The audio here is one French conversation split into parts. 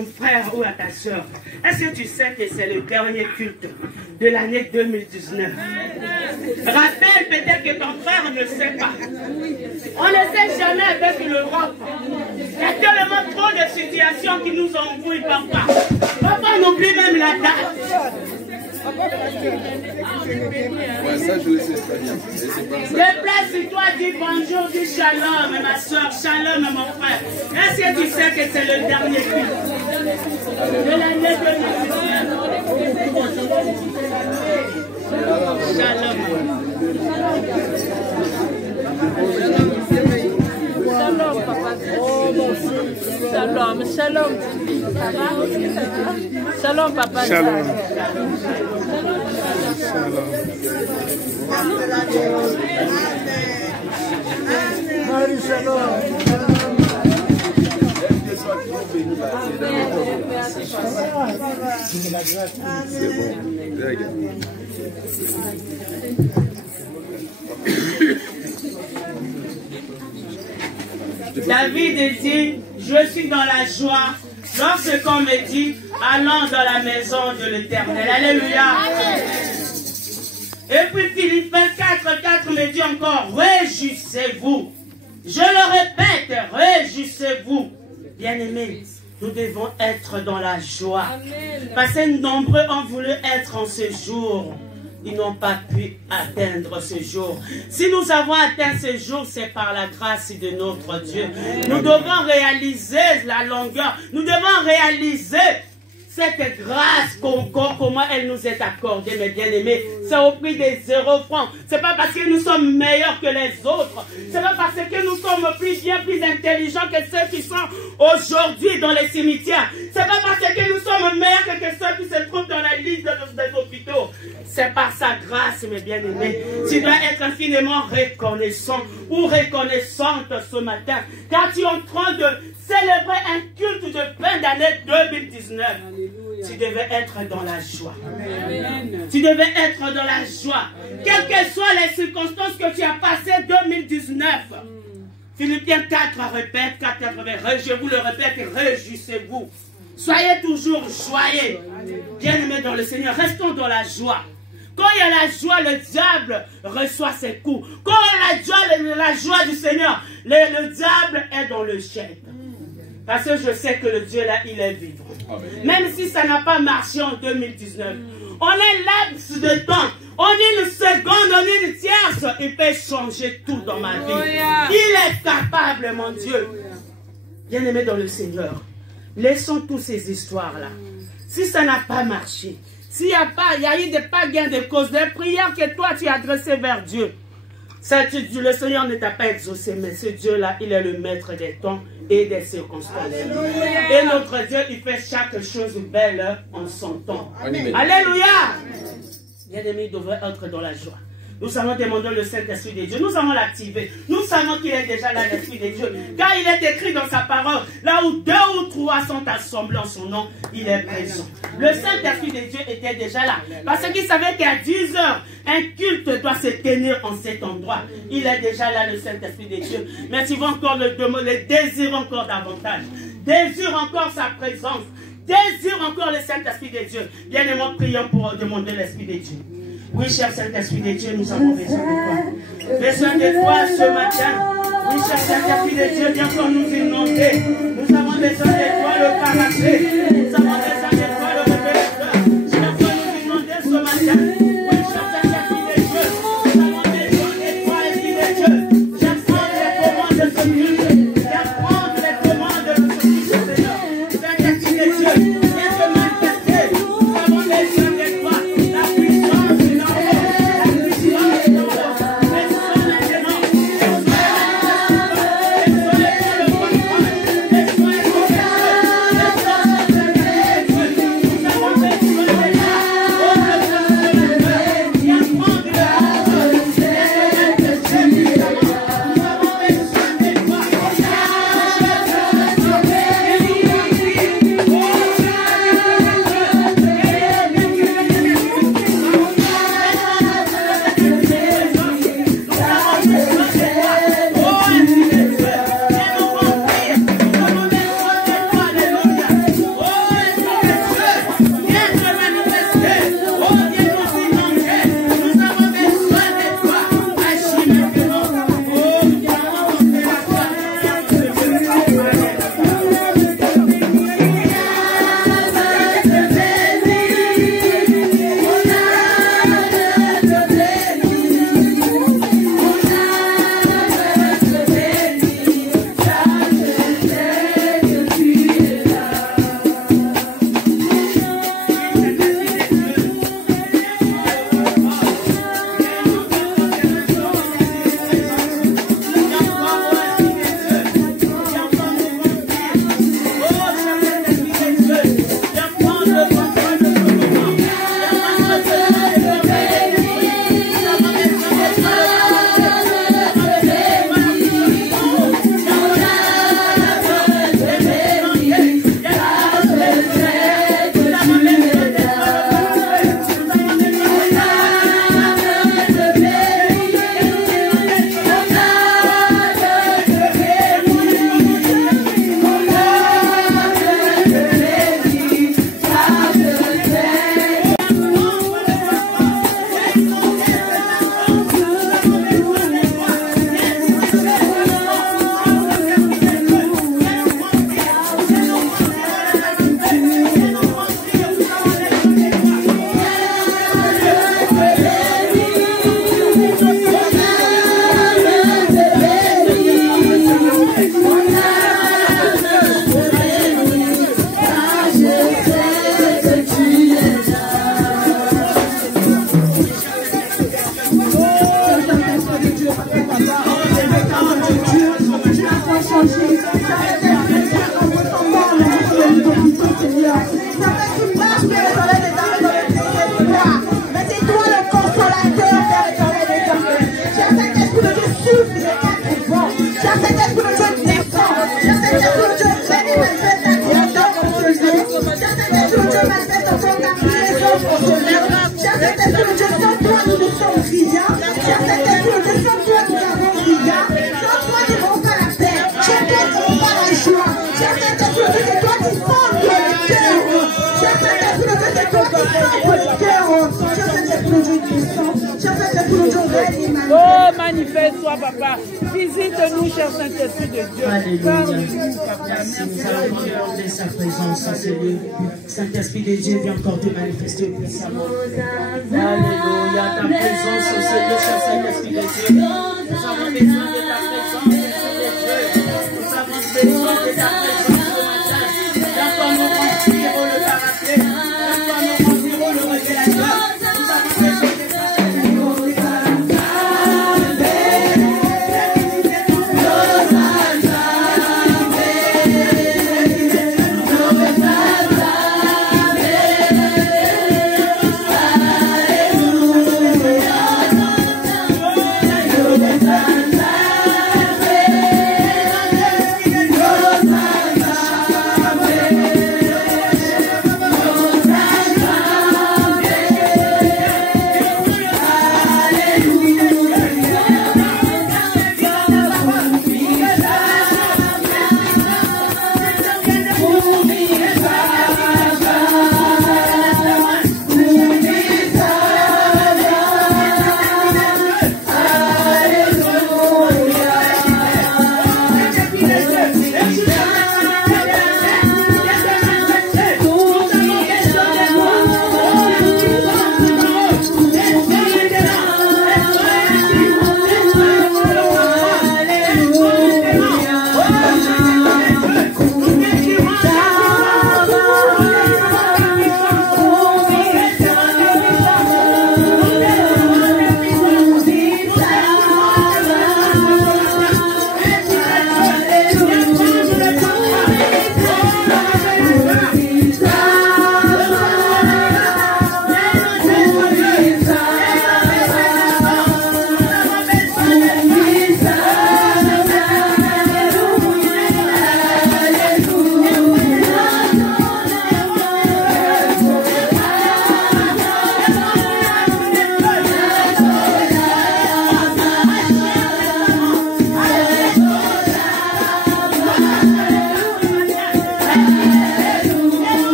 ton frère ou à ta soeur, est-ce que tu sais que c'est le dernier culte de l'année 2019? Rappelle peut-être que ton frère ne sait pas. On ne sait jamais avec l'Europe. Il y a tellement trop de situations qui nous embrouillent, papa. Papa n'oublie même la date. Ouais, ça, je le sais très bien. Déplace-toi, dis bonjour, dis shalom, ma soeur, shalom, mon frère. Est-ce que tu sais que c'est le dernier culte de l'année 2019? Shalom. Shalom, papa. Shalom, shalom. Shalom, papa. Shalom. Marie, shalom. C'est bon. Regarde. David dit, je suis dans la joie lorsqu'on me dit, allons dans la maison de l'Éternel. Alléluia. Et puis Philippiens 4:4 me dit encore, réjouissez-vous. Je le répète, réjouissez-vous. Bien-aimés, nous devons être dans la joie. Parce que nombreux ont voulu être en ce jour. Ils n'ont pas pu atteindre ce jour. Si nous avons atteint ce jour, c'est par la grâce de notre Dieu. Nous devons réaliser la longueur. Nous devons réaliser cette grâce, comment elle nous est accordée, mes bien-aimés. C'est au prix des 0 francs. C'est pas parce que nous sommes meilleurs que les autres. C'est pas parce que nous sommes plus intelligents que ceux qui sont aujourd'hui dans les cimetières. C'est pas parce que nous sommes meilleurs que ceux qui se trouvent dans la liste des hôpitaux. C'est par sa grâce, mes bien-aimés. Tu dois être infiniment reconnaissant ou reconnaissante ce matin. Car tu es en train de célébrer un culte de fin d'année 2019. Alléluia. Tu devais être dans la joie. Amen. Tu devais être dans la joie. Quelles que soient les circonstances que tu as passées 2019. Philippiens 4 répète, 4, je vous le répète, réjouissez-vous. Soyez toujours joyeux. Bien-aimés dans le Seigneur, restons dans la joie. Quand il y a la joie, le diable reçoit ses coups. Quand il y a la joie du Seigneur, le diable est dans le chèque. Parce que je sais que le Dieu là, il est vivant. Même si ça n'a pas marché en 2019. On est laps de temps. On est une seconde, on est une tierce. Il peut changer tout dans ma vie. Il est capable, mon Dieu. Bien-aimé dans le Seigneur, laissons toutes ces histoires-là. Si ça n'a pas marché, s'il n'y a pas, il y a eu pas gain de cause, des prières que toi tu as adressées vers Dieu. Le Seigneur ne t'a pas exaucé, mais ce Dieu-là, il est le maître des temps et des circonstances. Alléluia. Et notre Dieu, il fait chaque chose belle en son temps. Amen. Alléluia. Bien-aimés, il devrait être dans la joie. Nous avons demandé le Saint-Esprit de Dieu. Nous allons l'activer. Nous savons qu'il est déjà là, l'Esprit de Dieu. Car il est écrit dans sa parole. Là où 2 ou 3 sont assemblés en son nom, il est présent. Le Saint-Esprit de Dieu était déjà là. Parce qu'il savait qu'à 10 heures, un culte doit se tenir en cet endroit. Il est déjà là, le Saint-Esprit de Dieu. Mais tu vas encore le désir encore davantage. Désire encore sa présence. Désire encore le Saint-Esprit de Dieu. Bien-aimés, prions pour demander l'Esprit de Dieu. Oui, cher Saint-Esprit de Dieu, nous avons besoin de toi. Besoin de toi ce matin. Oui, cher Saint-Esprit de Dieu, viens pour nous inonder. Nous avons besoin de toi le paraclet. Nous avons besoin de toi le révélateur. Viens pour nous inonder ce matin. Oui, cher Saint-Esprit de Dieu, nous avons besoin de toi, Esprit de Dieu. Viens prendre les commandes de ce culte. Viens prendre les commandes de ce culte, Seigneur. Saint-Esprit de Dieu, viens te manifester. Nous avons besoin de toi. La puissance. manger. Saint-Esprit de Dieu, on veut t'entendre le jour de l'autorité, Seigneur. Ça fait que tu marches, Père éternel des armées, dans le pays de toi. Mais c'est toi le consolateur, Père éternel des armées. Cher Saint-Esprit de Dieu, souffle les quatre vents. Cher Saint-Esprit de Dieu, descend. Cher Saint-Esprit de Dieu, règne et manifeste ta grandeur pour ce lieu. Cher Saint-Esprit de Dieu, manifeste encore ta présence pour ce lieu. Cher Saint-Esprit de Dieu, sans toi, nous ne sommes rien. Cher Saint-Esprit de Dieu, sans toi, nous n'avons rien. Sans toi, nous n'avons pas la paix. Sans toi, nous n'avons pas la joie. Cher Saint-Esprit de Dieu, c'est toi qui semble le cœur. Cher Saint-Esprit de Dieu, c'est toi qui semble le cœur. Cher Saint-Esprit de Dieu, descends. Cher Saint-Esprit de Dieu, règne et manifeste. Oh, manifeste-toi, papa. Visite-nous, cher Saint-Esprit de Dieu. Parle-nous, papa. Merci, nous allons demander sa présence en ce lieu. Saint-Esprit de Dieu, viens encore te manifester puissamment. Alléluia, ta présence en ce lieu, cher Saint-Esprit de Dieu. Nous avons besoin de ta présence, Esprit de Dieu. Nous avons besoin de ta présence ce matin. Quand nous remplirons le caractère, quand nous remplirons le révélateur, nous avons besoin de ta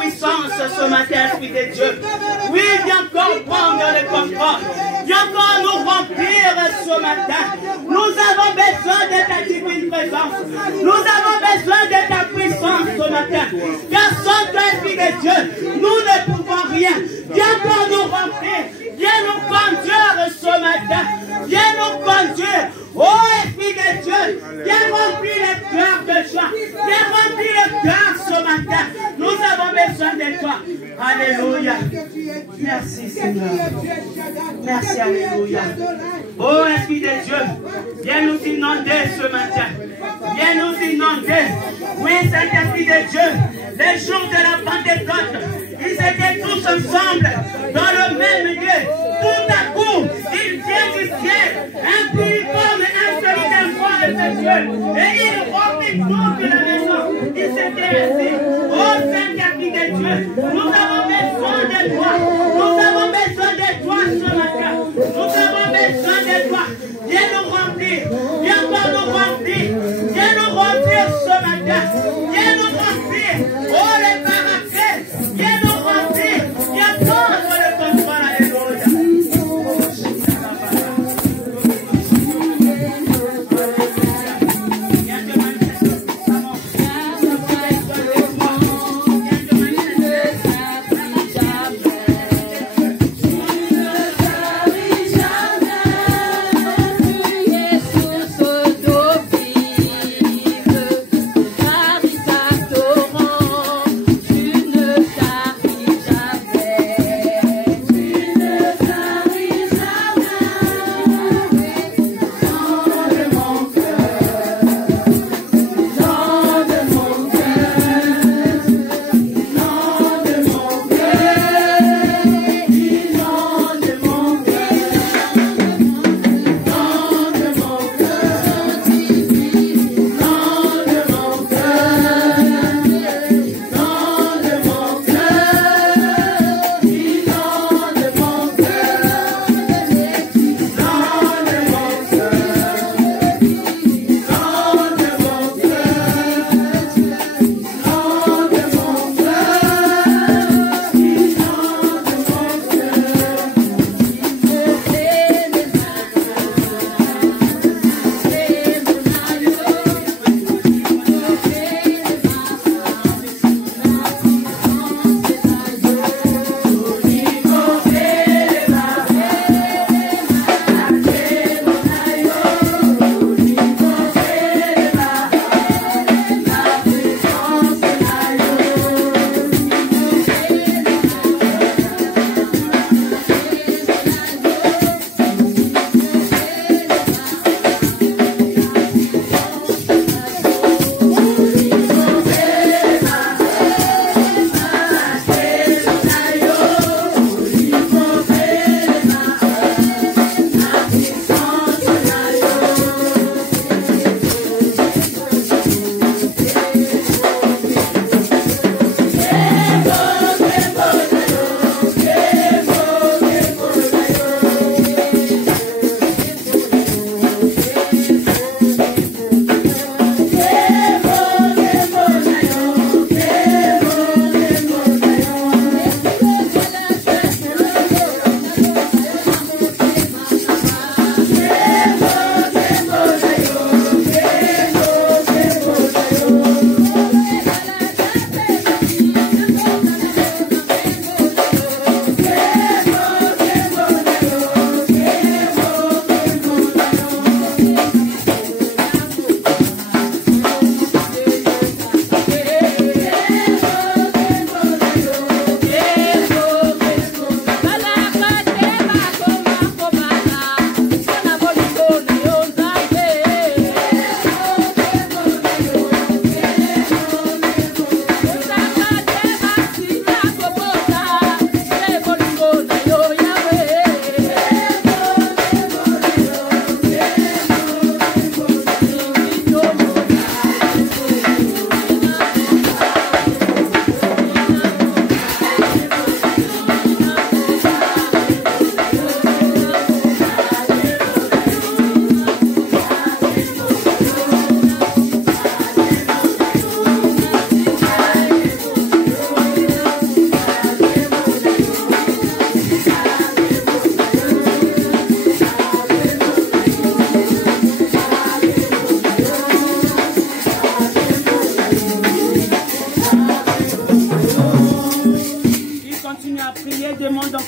puissance ce matin, Esprit de Dieu. Oui, viens encore prendre le contrôle. Viens encore nous remplir ce matin. Nous avons besoin de ta divine présence. Nous avons besoin de ta puissance ce matin. Car sans toi, Esprit de Dieu, nous ne pouvons rien. Viens encore nous remplir. Viens nous conduire ce matin. Viens nous conduire. Oh Esprit de Dieu, viens remplir le cœur de joie. Viens remplir le cœur ce matin. Nous avons besoin de toi. Alléluia. Merci Seigneur. Merci, alléluia. Oh Esprit de Dieu, viens nous inonder ce matin. Viens nous inonder. Oui, Saint-Esprit de Dieu, les jours de la Pentecôte, ils étaient tous ensemble dans le même lieu. Tout à coup, il vient du ciel, un puriforme, un solide enfant de ce Dieu. Et il remplit toute la maison. Il s'était assis. Oh Saint-Esprit de Dieu, nous avons besoin de toi. Nous avons besoin de toi ce matin. Nous avons besoin de toi. Viens nous remplir. Viens encore nous remplir. Viens nous remplir ce matin. Viens nous remplir. Oh les paracels. Viens nous remplir. Viens prendre le contrôle. Alléluia.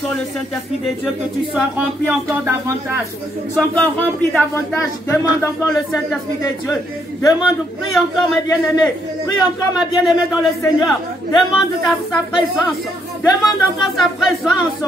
encore le Saint-Esprit de Dieu, que tu sois rempli encore davantage. Sois encore rempli davantage. Demande encore le Saint-Esprit de Dieu. Demande, prie encore mes bien-aimés. Prie encore ma bien-aimée dans le Seigneur. Demande sa présence. Demande encore sa présence.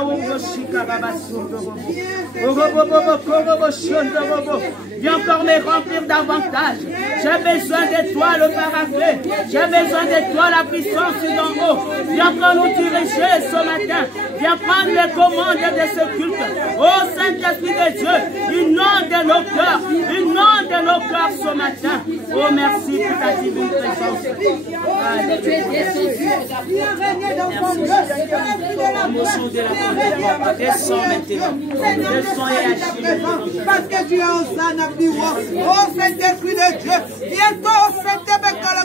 Viens encore me remplir davantage. J'ai besoin de toi, le Paraclet. J'ai besoin de toi, la puissance d'en haut. Viens encore nous diriger ce matin. Viens prendre les commandes de ce culte. Oh Saint-Esprit de Dieu, inonde nos cœurs. Inonde nos cœurs ce matin. Oh merci pour ta divine présence. Descends maintenant. Descends et agis. Parce que tu es en sana plus haut. Oh Saint-Esprit de Dieu, bientôt Saint-Esprit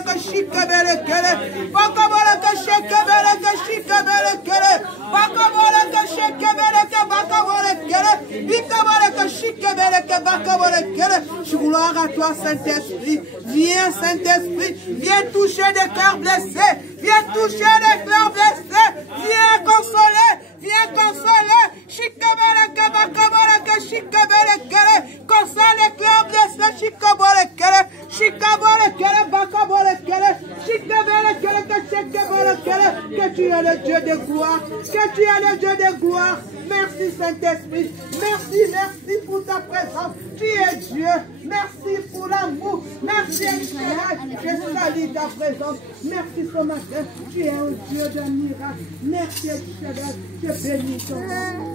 que chikabele kele. Bakabole que chikabele que chikabele kele. Bakabole que chikabele que bakabole kele. Bikabole que chikabele que bakabole kele. Gloire à toi Saint-Esprit. Viens Saint-Esprit, viens toucher des cœurs blessés. Viens toucher des cœurs blessés. Viens consoler. Viens consoler. Chikabele que bakabole que chikabele kele. Console les cœurs blessés. Chikabole kele. Chikabole kele bakabole kele. Chikabele kele que chikabole kele. Que tu es le Dieu de gloire. Que tu es le Dieu de gloire. Merci Saint-Esprit. Merci, merci pour ta présence. Tu es Dieu. Merci pour l'amour. Merci Israël. Je salue ta présence. Merci ce matin. Tu es un Dieu de miracle. Merci Israël. Je bénis ton nom.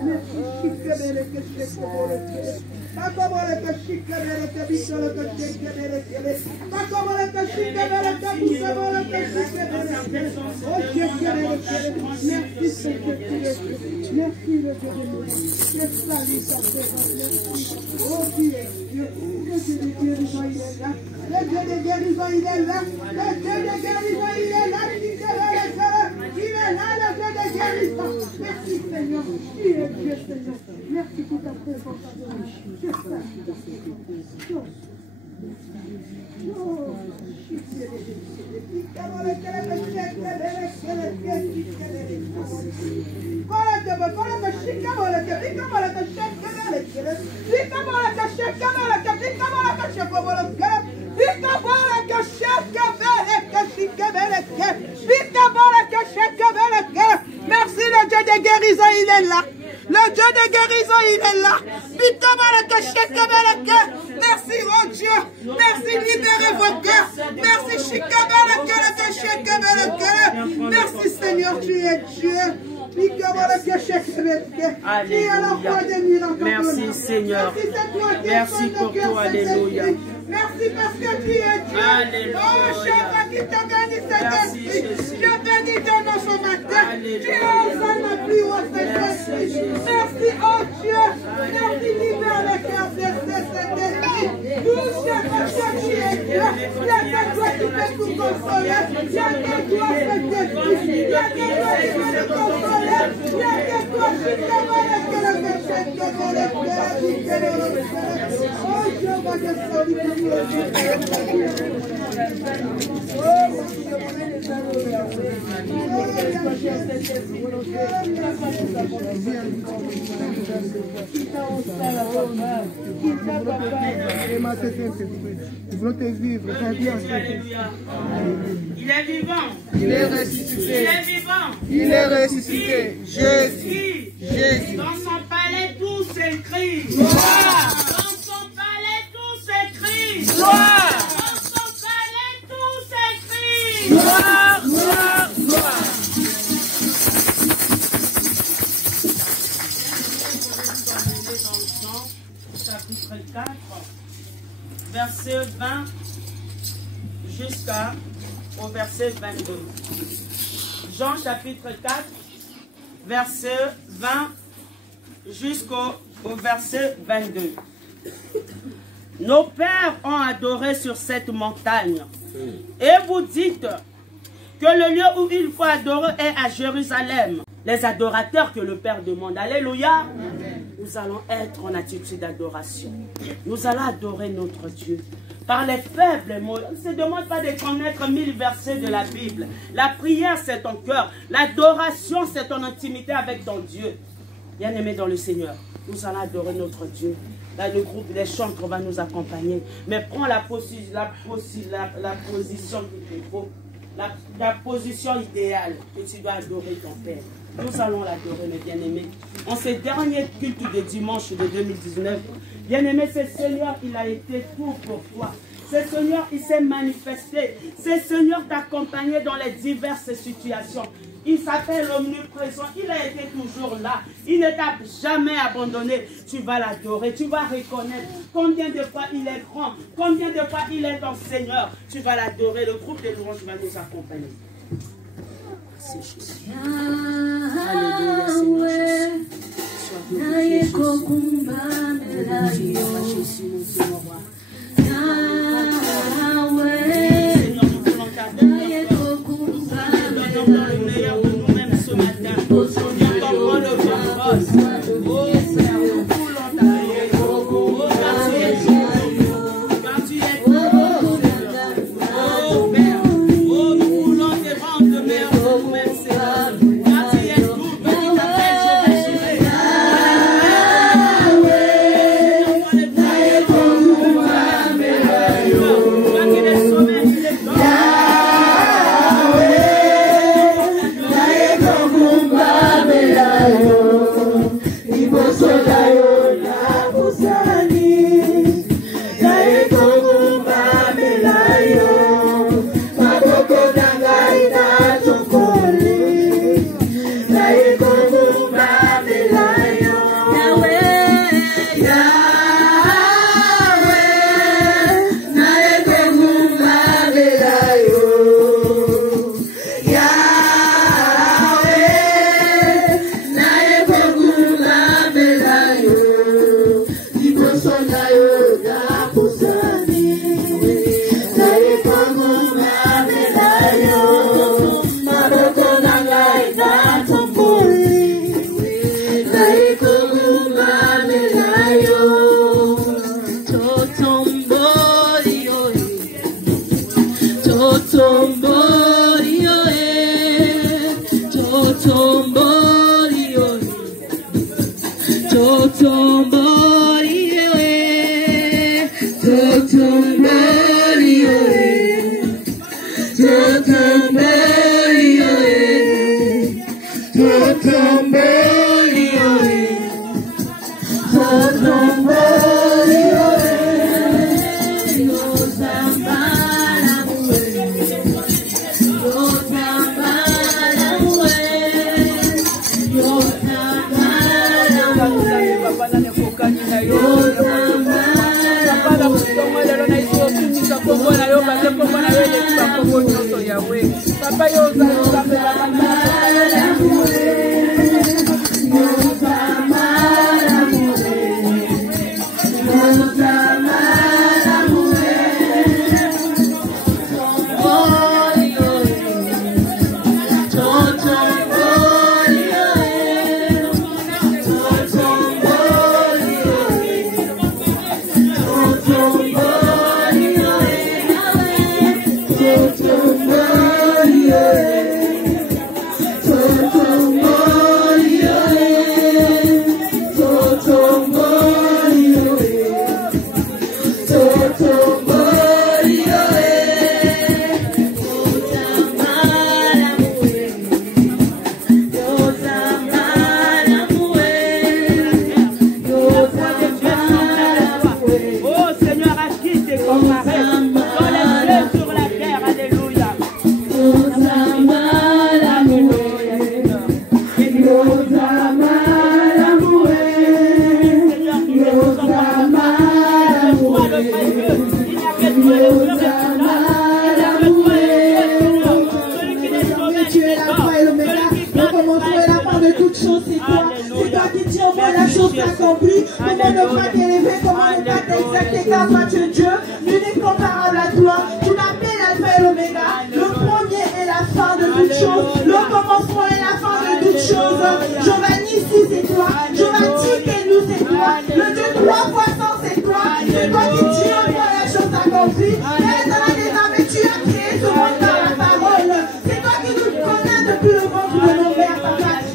Merci Chikabele que chikabole kele. Bakabole que chikabele que bisole que chikabele kele. Bakabole que chikabele que bisole que chikabele kele. Oh chikabele kele. Merci Saint-Esprit. Merci le Dieu de nous. Je salue ta présence. Oh Dieu, le Dieu de guérison il est là. Le Dieu de guérison il est là. Le Dieu de guérison il est là. Il est là le Dieu de guérison. Merci Seigneur. Tu es Dieu Seigneur. Merci pour ta présence. Je salue ta présence. Merci le Dieu de guérison, il est là. Le Dieu de guérison, il est là. Merci, oh Dieu. Merci, libérez vos cœurs. Merci, merci Seigneur, tu es Dieu. Alléluia. Merci Seigneur. Merci pour toi, alléluia. Merci parce que tu es Dieu. Alléluia. Oh, Chef, qui te bénit cet esprit. Je bénis ton nom ce matin. Tu es ensemble plus haut, Saint-Esprit. Merci, oh Dieu. Merci, libère les cœurs blessés, Saint-Esprit. Nous, Chef, parce que tu es Dieu. Il y a que toi qui peux tout consoler. Il y a que toi, Saint-Esprit. Il y a que toi qui peux nous consoler. Il y a que toi qui te bénit que le péché te bénit. Oh Dieu, va te sauver. Nous voulons te vivre. Alléluia. Il est vivant. Il est ressuscité. Il est vivant. Il est ressuscité. Jésus. Jésus. Dans son palais, tout s'écrit. Gloire. Dans son palais, tout s'écrit. Gloire. Dans son palais, tout s'écrit. Gloire, gloire, gloire. Chapitre 4, verset 20 jusqu'au verset 22. Jean chapitre 4, verset 20 jusqu'au verset 22. Nos pères ont adoré sur cette montagne. Et vous dites que le lieu où il faut adorer est à Jérusalem. Les adorateurs que le Père demande. Alléluia. Nous allons être en attitude d'adoration. Nous allons adorer notre Dieu. Par les faibles mots. On ne se demande pas de connaître 1000 versets de la Bible. La prière, c'est ton cœur. L'adoration, c'est ton intimité avec ton Dieu. Bien-aimés dans le Seigneur, nous allons adorer notre Dieu. Là, le groupe des chantres va nous accompagner. Mais prends la position qu'il te faut. La position idéale que tu dois adorer ton Père. Nous allons l'adorer, mes bien-aimés. En ces derniers cultes de dimanche de 2019, bien-aimé, ce Seigneur, il a été tout pour toi. Ce Seigneur, il s'est manifesté. Ce Seigneur t'a accompagné dans les diverses situations. Il s'appelle omniprésent. Il a été toujours là. Il ne t'a jamais abandonné. Tu vas l'adorer. Tu vas reconnaître combien de fois il est grand. Combien de fois il est ton Seigneur. Tu vas l'adorer. Le groupe de louanges va nous accompagner. Merci Jésus. Alléluia Seigneur Jésus. Sois glorifié Jésus. Alléluia Jésus, mon Dieu, mon roi. Seigneur, nous voulons t'adorer. Nous donnons le meilleur de nous-mêmes ce matin. Nous comprends le bon. Oh Seigneur, nous voulons t'adorer. Oh, car tu es Dieu. Car tu es Dieu, Seigneur. Oh Père. Oh, nous voulons te rendre le meilleur de nous-mêmes, Seigneur. Car tu es tout. Béni t'appelle, je vais jurer.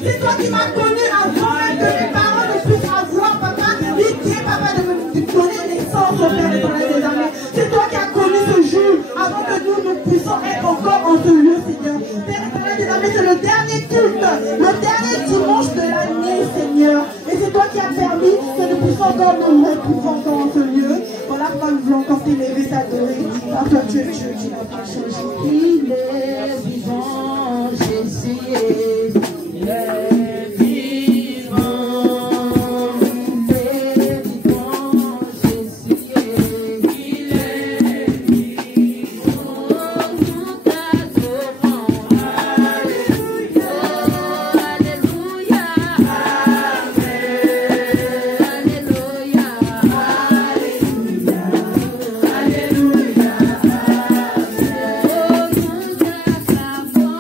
C'est toi qui m'as connu avant même de mes parents. t'adorer. Car toi, tu es Dieu qui n'a pas changé. Il est vivant, Jésus est vivant. Il est vivant, Jésus est vivant. Il est vivant, nous t'adorons. Alléluia, Alléluia, Alléluia, Alléluia, oh nous t'acclamons.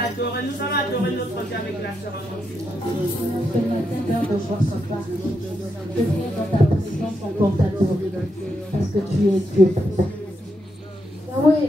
l'adorer. Nous allons adorer notre Dieu avec la sœur Amandine. Ce matin, Père de joie, papa, je viens dans ta présence encore t'adorer, parce que tu es Dieu. Oui,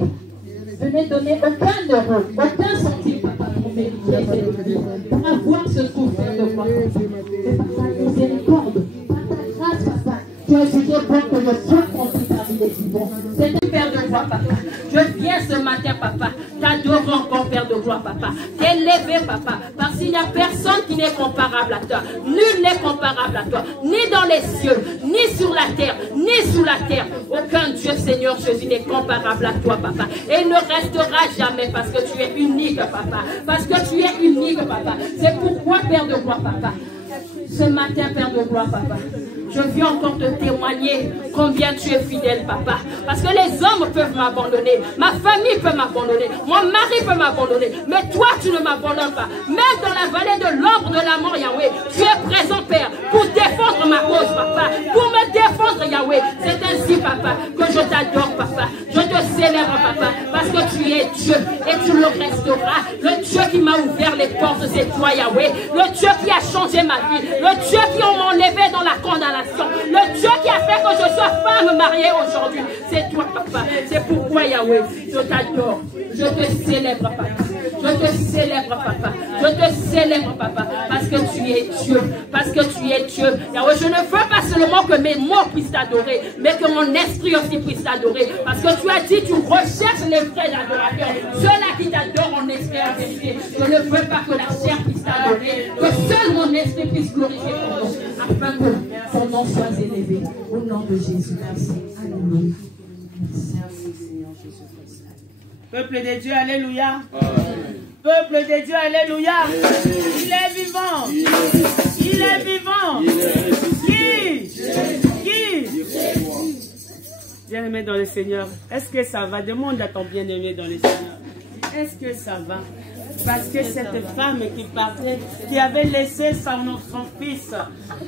venez donner aucun euro, aucun centime, papa, pour mériter cette vie, pour avoir ce souffle de moi. Mais par ta miséricorde, par ta grâce, papa, tu as jugé bon que je sois compris parmi les vivants. C'est un Père de gloire, papa. Je viens ce matin, papa, t'adorer encore, Père de gloire, papa. T'élever, papa, parce qu'il n'y a personne qui n'est comparable à toi. Nul n'est comparable à toi, ni dans les cieux, ni sur la terre, ni sous la terre. Aucun Dieu, Seigneur Jésus, n'est comparable à toi, papa. Et il ne restera jamais parce que tu es unique, papa. Parce que tu es unique, papa. C'est pourquoi, Père de gloire, papa, Ce matin, Père de gloire, papa, je viens encore te témoigner combien tu es fidèle, papa. Parce que les hommes peuvent m'abandonner, ma famille peut m'abandonner, mon mari peut m'abandonner, mais toi, tu ne m'abandonnes pas. Même dans la vallée de l'ombre de la mort, Yahweh, tu es présent, Père, pour défendre ma cause, papa, pour me défendre, Yahweh. C'est ainsi, papa, que je t'adore, papa. Je te célèbre, papa, parce que tu es Dieu et tu le resteras. Le Dieu qui m'a ouvert les portes, c'est toi, Yahweh. Le Dieu qui a changé ma vie, le Dieu qui m'a enlevé dans la condamnation, le Dieu qui a fait que je sois femme mariée aujourd'hui, c'est toi, papa. C'est pourquoi, Yahweh, je t'adore, je te célèbre, papa. Je te célèbre, papa. Je te célèbre, papa, parce que tu es Dieu, parce que tu es Dieu. Yahweh, je ne veux pas seulement que mes mots puissent t'adorer, mais que mon esprit aussi puisse t'adorer, parce que tu as dit, tu recherches les vrais adorateurs, ceux-là qui t'adorent en esprit et en vérité. Je ne veux pas que la chair puisse t'adorer, que seul mon esprit puisse glorifier ton nom, afin que ton nom soit élevé. Au nom de Jésus, merci. Alléluia. Merci, Seigneur Jésus-Christ. Peuple de Dieu, alléluia. Peuple de Dieu, alléluia. Il est vivant. Il est vivant. Qui Bien-aimé dans le Seigneur, est-ce que ça va? Demande à ton bien-aimé dans le Seigneur. Est-ce que ça va? Parce que cette femme qui partait, qui avait laissé son fils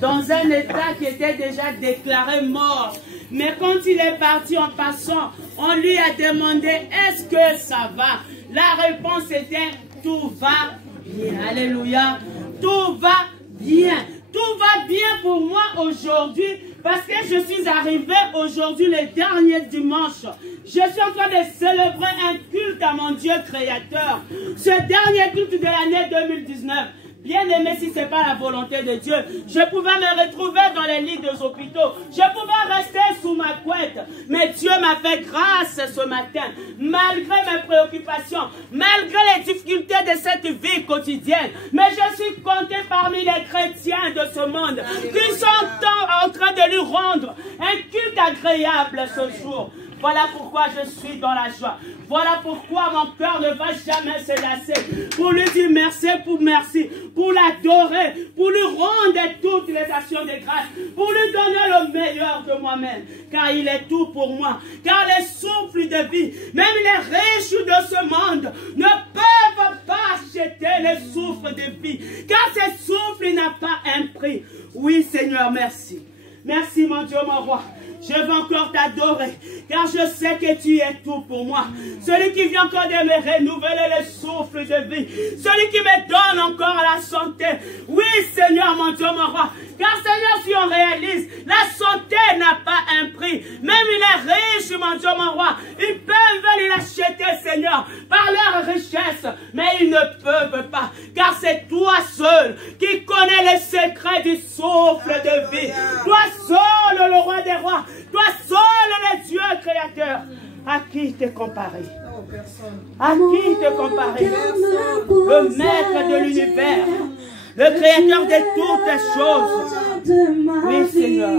dans un état qui était déjà déclaré mort. Mais quand il est parti en passant, on lui a demandé, est-ce que ça va? La réponse était, tout va bien. Alléluia. Tout va bien. Tout va bien pour moi aujourd'hui parce que je suis arrivé aujourd'hui le dernier dimanche. Je suis en train de célébrer un culte à mon Dieu créateur. Ce dernier culte de l'année 2019. Bien aimé, si ce n'est pas la volonté de Dieu, je pouvais me retrouver dans les lits des hôpitaux. Je pouvais rester sous ma couette. Mais Dieu m'a fait grâce ce matin. Malgré mes préoccupations, malgré les difficultés de cette vie quotidienne. Mais je suis compté parmi les chrétiens de ce monde qui sont en train de lui rendre un culte agréable ce jour. Voilà pourquoi je suis dans la joie. Voilà pourquoi mon cœur ne va jamais se lasser. Pour lui dire merci, pour l'adorer, pour lui rendre toutes les actions de grâce, pour lui donner le meilleur de moi-même. Car il est tout pour moi. Car les souffles de vie, même les riches de ce monde, ne peuvent pas acheter les souffles de vie. Car ces souffles n'ont pas un prix. Oui, Seigneur, merci. Merci, mon Dieu, mon roi. Je veux encore t'adorer, car je sais que tu es tout pour moi. Celui qui vient encore de me renouveler le souffle de vie. Celui qui me donne encore la santé. Oui, Seigneur, mon Dieu, mon roi. Car, Seigneur, si on réalise, la santé n'a pas un prix. Même il est riche, mon Dieu, mon roi. Ils peuvent l'acheter, Seigneur, par leur richesse. Mais ils ne peuvent pas. Car c'est toi seul qui connais les secrets du souffle de vie. Toi seul, le roi des rois. Toi seul, le Dieu créateur. À qui te comparer? À qui te comparer? Le maître de l'univers. Le créateur de toutes choses. Oui, Seigneur.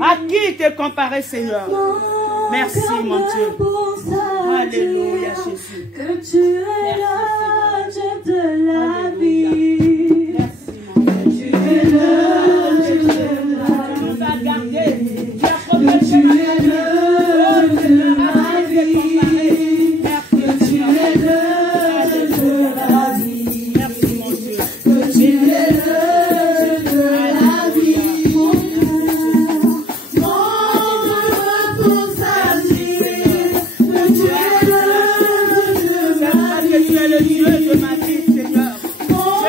À qui te comparer, Seigneur? Merci, mon Dieu. Alléluia, Jésus. Que tu es là, Dieu de la vie. Merci, mon Dieu. Tu es là, Dieu de la Tu nous as gardés. Tu as vie. Que tu es là, Dieu de la vie. Que tu es là, Dieu de la vie. Merci, mon Dieu. Que tu es là, Dieu de la vie. Mon cœur pour s'agir. Que tu es là, Dieu de la vie. Tu es le Dieu de ma vie, Seigneur. Mon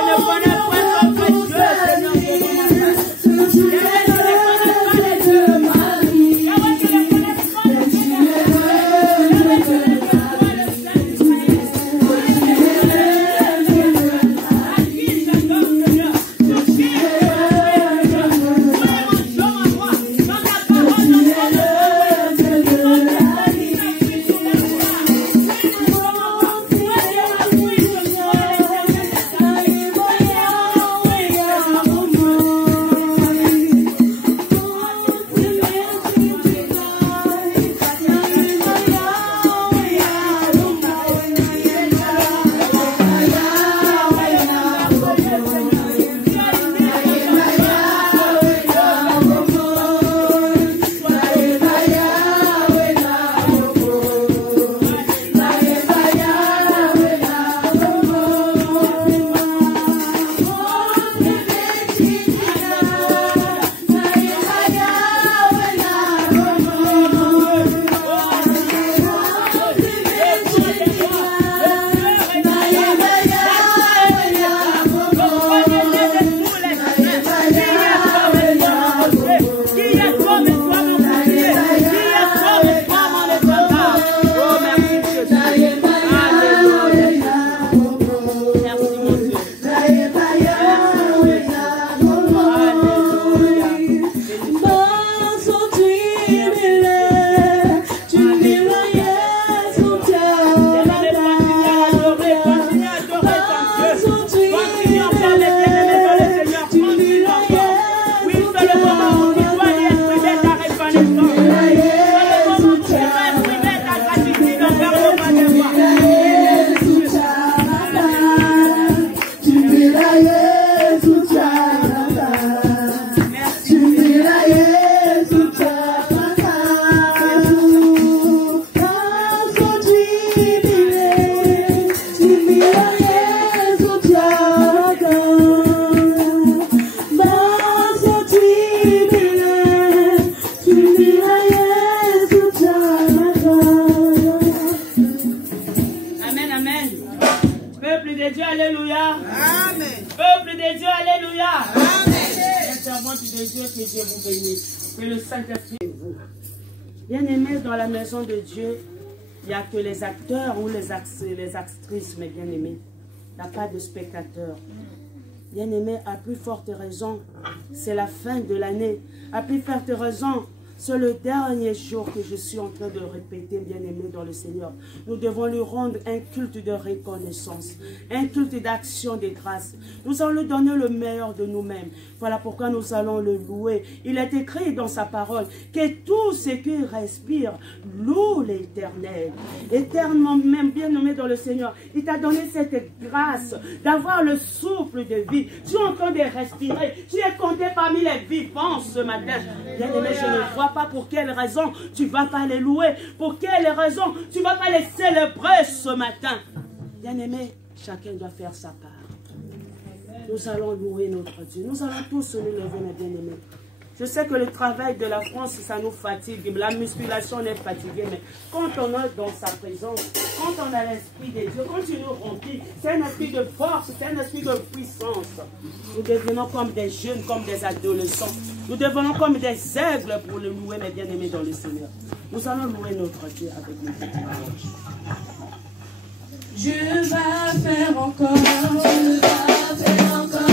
de Dieu, que Dieu vous bénisse. Que le Saint-Esprit vous. Bien-aimés, dans la maison de Dieu, il n'y a que les acteurs ou les actrices, mes bien-aimés. Il n'y a pas de spectateurs. Bien-aimés, à plus forte raison, c'est la fin de l'année. À plus forte raison, c'est le dernier jour que je suis en train de répéter, bien-aimés dans le Seigneur. Nous devons lui rendre un culte de reconnaissance, un culte d'action de grâce. Nous allons lui donner le meilleur de nous-mêmes. Voilà pourquoi nous allons le louer. Il est écrit dans sa parole que tout ce qui respire loue l'Éternel. Éternellement même, bien-aimé dans le Seigneur, il t'a donné cette grâce d'avoir le souffle de vie. Tu es en train de respirer. Tu es compté parmi les vivants ce matin. Bien-aimé, je ne vois pas pour quelle raison tu ne vas pas les louer. Pour quelle raison tu ne vas pas les célébrer ce matin. Bien-aimé, chacun doit faire sa part. Nous allons louer notre Dieu. Nous allons tous nous lever, mes bien-aimés. Je sais que le travail de la France, ça nous fatigue. La musculation, on est fatigué. Mais quand on est dans sa présence, quand on a l'esprit de Dieu, quand il nous remplit, c'est un esprit de force, c'est un esprit de puissance. Nous devenons comme des jeunes, comme des adolescents. Nous devenons comme des aigles pour le louer, mes bien-aimés, dans le Seigneur. Nous allons louer notre Dieu avec nos petites paroles. Je vais faire encore, je vais faire encore.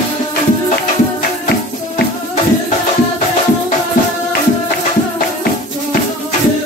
Je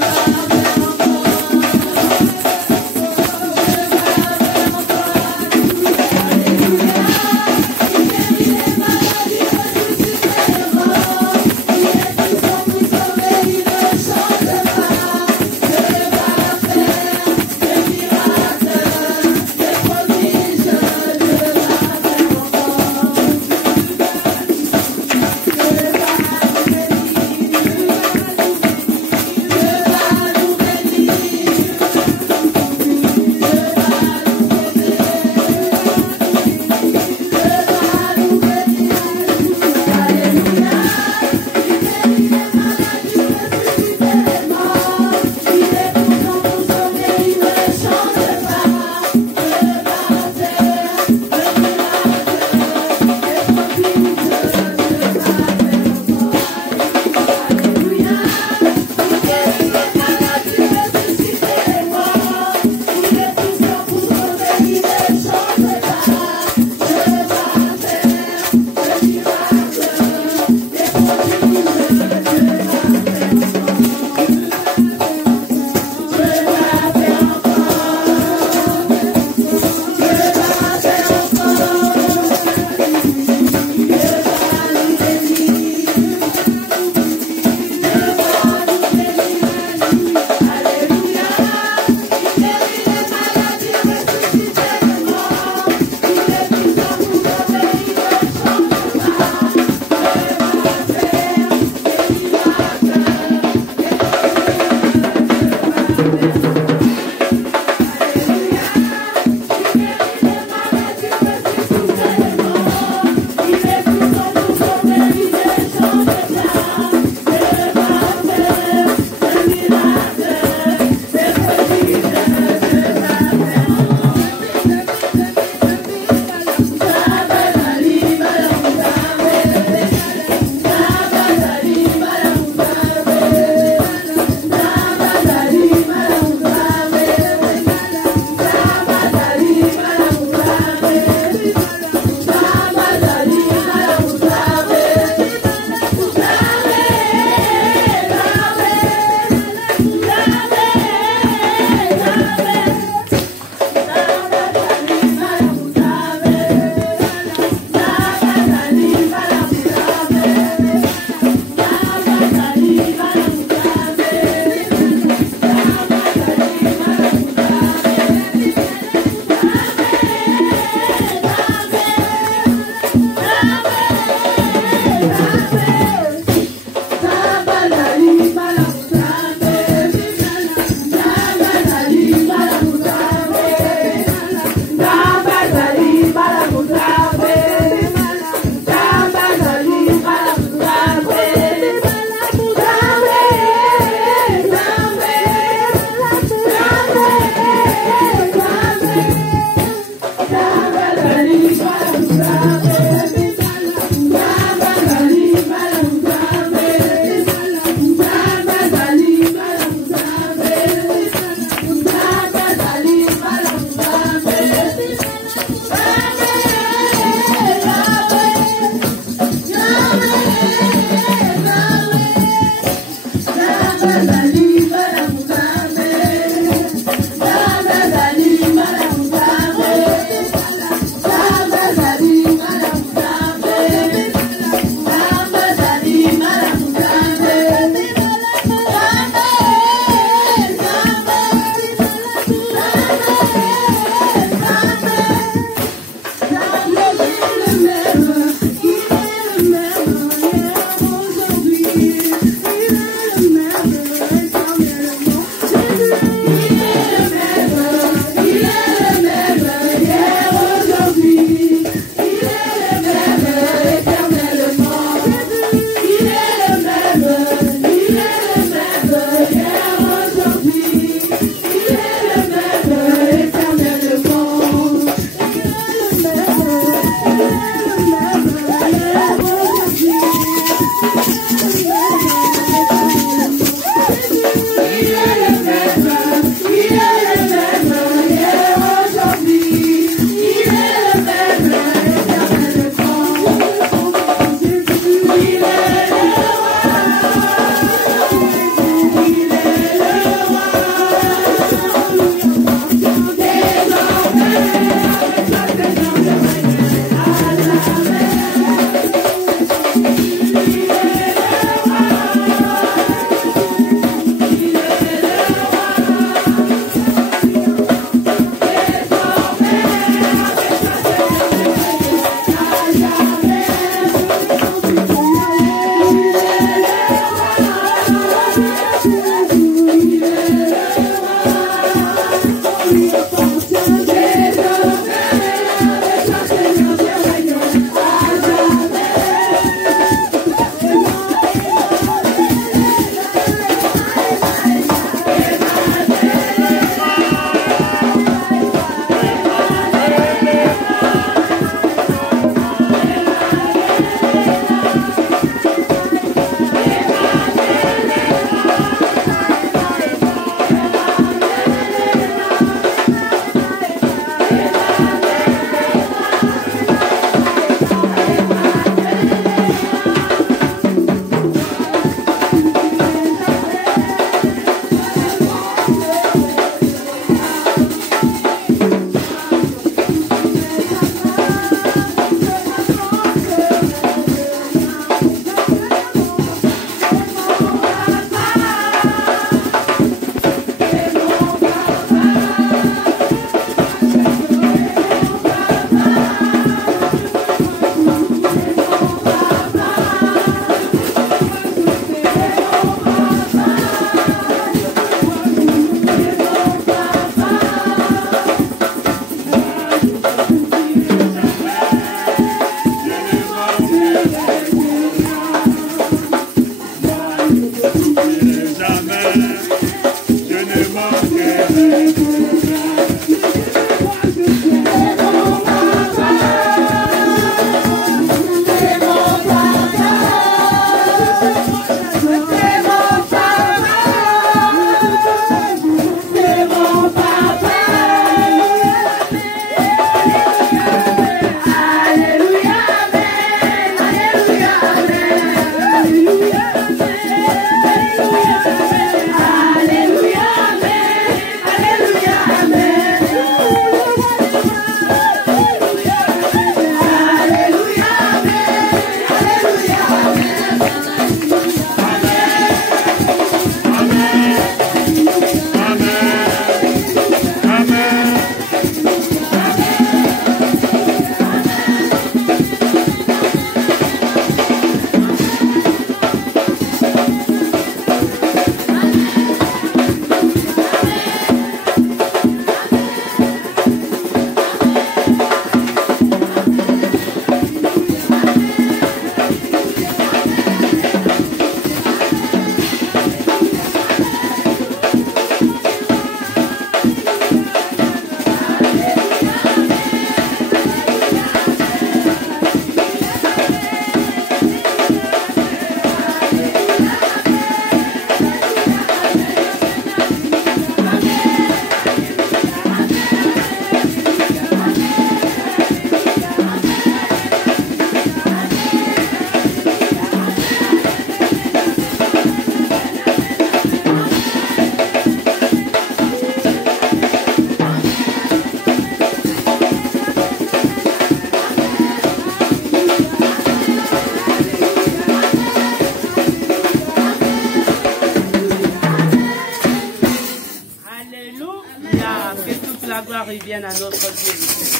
gloire revienne à notre Dieu.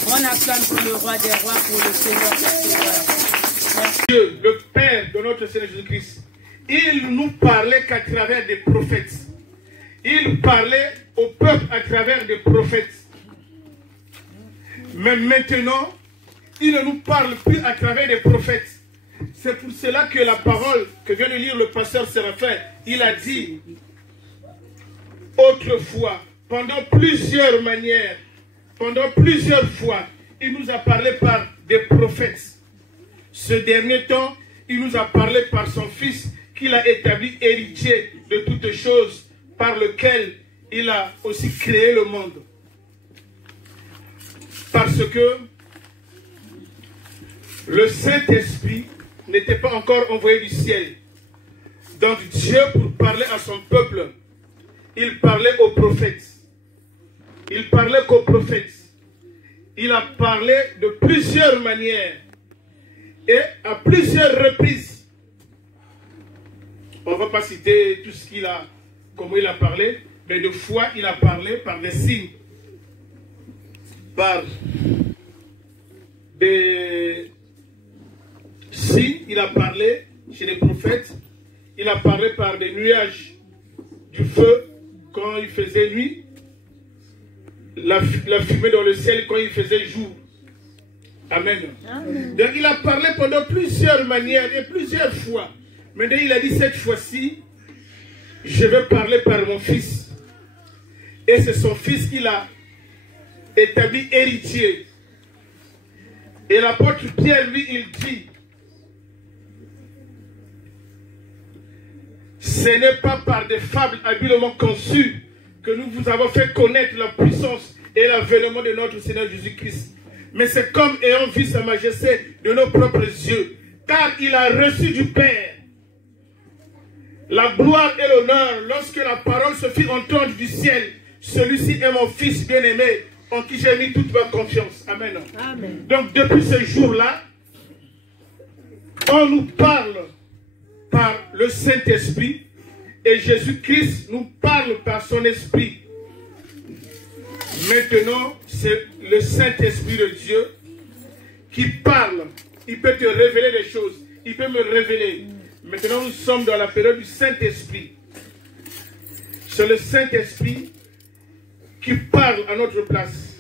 On acclame pour le roi des rois, pour le Seigneur des seigneurs. Dieu, le Père de notre Seigneur Jésus-Christ, il nous parlait qu'à travers des prophètes. Il parlait au peuple à travers des prophètes. Mais maintenant, il ne nous parle plus à travers des prophètes. C'est pour cela que la parole que vient de lire le pasteur Séraphin, il a dit autrefois, pendant plusieurs manières, pendant plusieurs fois, il nous a parlé par des prophètes. Ce dernier temps, il nous a parlé par son Fils qu'il a établi héritier de toutes choses, par lequel il a aussi créé le monde. Parce que le Saint-Esprit n'était pas encore envoyé du ciel. Donc Dieu, pour parler à son peuple, il parlait aux prophètes. Il parlait qu'aux prophètes. Il a parlé de plusieurs manières et à plusieurs reprises. On ne va pas citer tout ce qu'il a, comment il a parlé, mais de fois il a parlé par des signes, par des signes, il a parlé chez les prophètes, il a parlé par des nuages, du feu quand il faisait nuit, la fumée dans le ciel quand il faisait jour. Amen. Amen. Donc il a parlé pendant plusieurs manières et plusieurs fois. Maintenant il a dit cette fois-ci, je vais parler par mon Fils. Et c'est son Fils qu'il a établi héritier. Et l'apôtre Pierre, lui, il dit, ce n'est pas par des fables habilement conçues que nous vous avons fait connaître la puissance et l'avènement de notre Seigneur Jésus-Christ. Mais c'est comme ayant vu sa majesté de nos propres yeux. Car il a reçu du Père la gloire et l'honneur lorsque la parole se fit entendre du ciel. Celui-ci est mon Fils bien-aimé, en qui j'ai mis toute ma confiance. Amen. Amen. Donc depuis ce jour-là, on nous parle par le Saint-Esprit et Jésus-Christ nous parle par son Esprit. Maintenant, c'est le Saint-Esprit de Dieu qui parle. Il peut te révéler des choses. Il peut me révéler. Maintenant, nous sommes dans la période du Saint-Esprit. C'est le Saint-Esprit qui parle à notre place.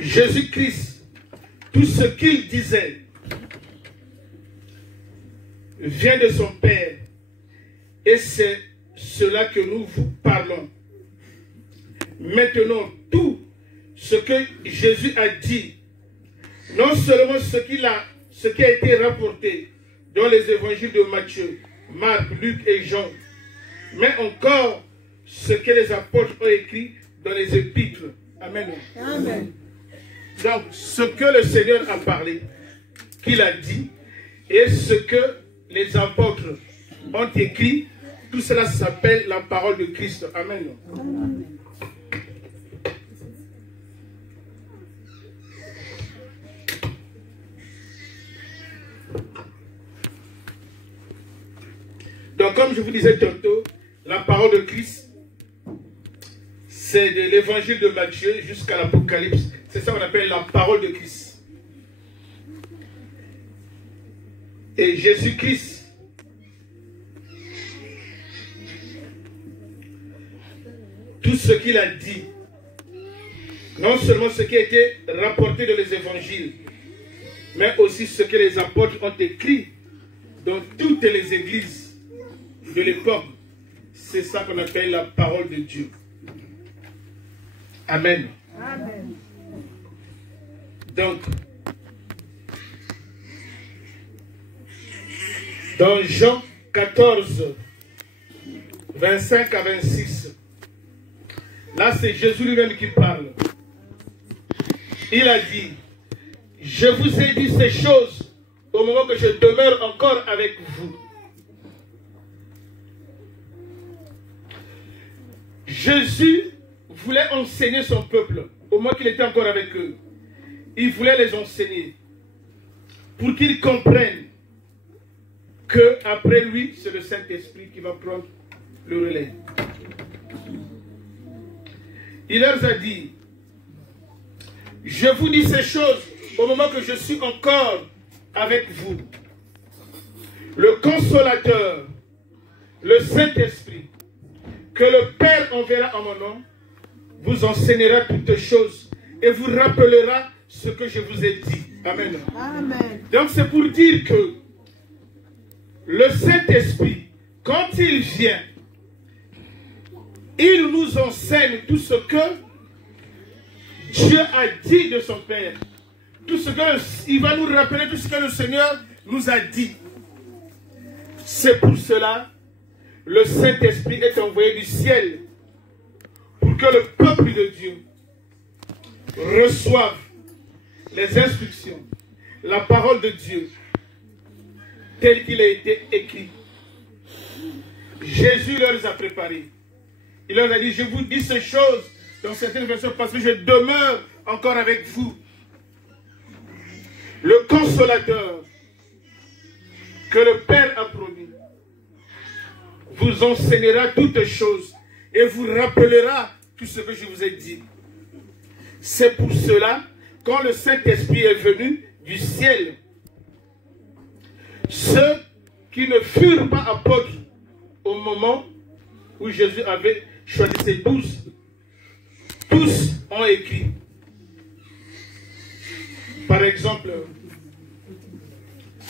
Jésus-Christ, tout ce qu'il disait vient de son Père. Et c'est cela que nous vous parlons. Maintenant, tout ce que Jésus a dit, non seulement ce qui a été rapporté dans les évangiles de Matthieu, Marc, Luc et Jean, mais encore ce que les apôtres ont écrit dans les épîtres. Amen. Amen. Donc, ce que le Seigneur a parlé, qu'il a dit, et ce que les apôtres ont écrit, tout cela s'appelle la parole de Christ. Amen. Amen. Donc, comme je vous disais tantôt, la parole de Christ, c'est de l'évangile de Matthieu jusqu'à l'Apocalypse. C'est ça qu'on appelle la parole de Christ. Et Jésus-Christ, tout ce qu'il a dit, non seulement ce qui a été rapporté dans les évangiles, mais aussi ce que les apôtres ont écrit dans toutes les églises de l'époque, c'est ça qu'on appelle la parole de Dieu. Amen. Amen. Donc, dans Jean 14, 25 à 26, là c'est Jésus lui-même qui parle. Il a dit, je vous ai dit ces choses au moment que je demeure encore avec vous. Jésus voulait enseigner son peuple au moment qu'il était encore avec eux. Il voulait les enseigner pour qu'ils comprennent qu'après lui, c'est le Saint-Esprit qui va prendre le relais. il leur a dit, je vous dis ces choses au moment que je suis encore avec vous. Le Consolateur, le Saint-Esprit, que le Père enverra en mon nom, vous enseignera toutes choses et vous rappellera ce que je vous ai dit. Amen. Amen. Donc c'est pour dire que le Saint-Esprit, quand il vient, il nous enseigne tout ce que Dieu a dit de son Père. Tout ce que il va nous rappeler tout ce que le Seigneur nous a dit. C'est pour cela le Saint-Esprit est envoyé du ciel pour que le peuple de Dieu reçoive les instructions, la parole de Dieu tel qu'il a été écrit. Jésus leur a préparé. Il leur a dit, je vous dis ces choses dans certaines versions parce que je demeure encore avec vous. Le Consolateur que le Père a promis vous enseignera toutes choses et vous rappellera tout ce que je vous ai dit. C'est pour cela, quand le Saint-Esprit est venu du ciel, ceux qui ne furent pas apôtres au moment où Jésus avait choisi ses 12, tous ont écrit. Par exemple,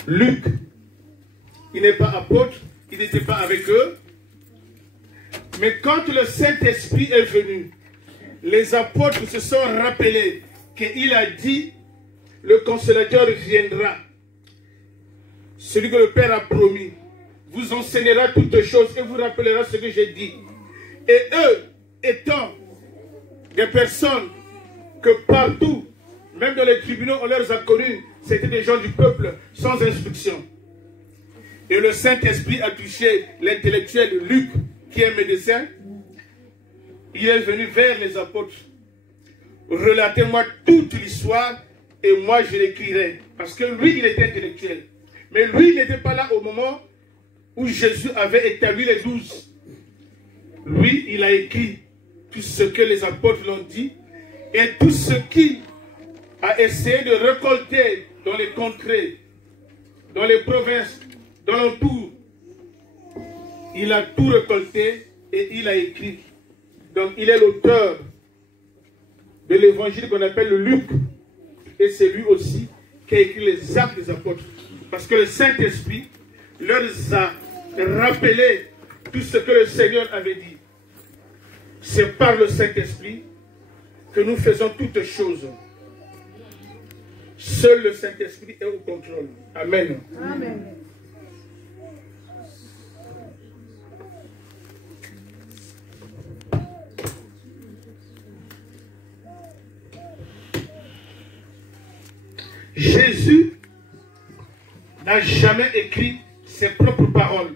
Luc, il n'est pas apôtre, il n'était pas avec eux. Mais quand le Saint-Esprit est venu, les apôtres se sont rappelés qu'il a dit, le Consolateur viendra. Celui que le Père a promis, vous enseignera toutes choses et vous rappellera ce que j'ai dit. Et eux, étant des personnes que partout, même dans les tribunaux, on leur a connus, c'était des gens du peuple sans instruction. Et le Saint-Esprit a touché l'intellectuel Luc, qui est médecin. Il est venu vers les apôtres. Relatez-moi toute l'histoire et moi je l'écrirai. Parce que lui, il était intellectuel. Mais lui, il n'était pas là au moment où Jésus avait établi les 12. Lui, il a écrit tout ce que les apôtres l'ont dit et tout ce qu'il a essayé de récolter dans les contrées, dans les provinces, dans l'entour. Il a tout récolté et il a écrit. Donc il est l'auteur de l'évangile qu'on appelle le Luc. Et c'est lui aussi qui a écrit les actes des apôtres. Parce que le Saint-Esprit leur a rappelé tout ce que le Seigneur avait dit. C'est par le Saint-Esprit que nous faisons toutes choses. Seul le Saint-Esprit est au contrôle. Amen. Amen. Jésus n'a jamais écrit ses propres paroles.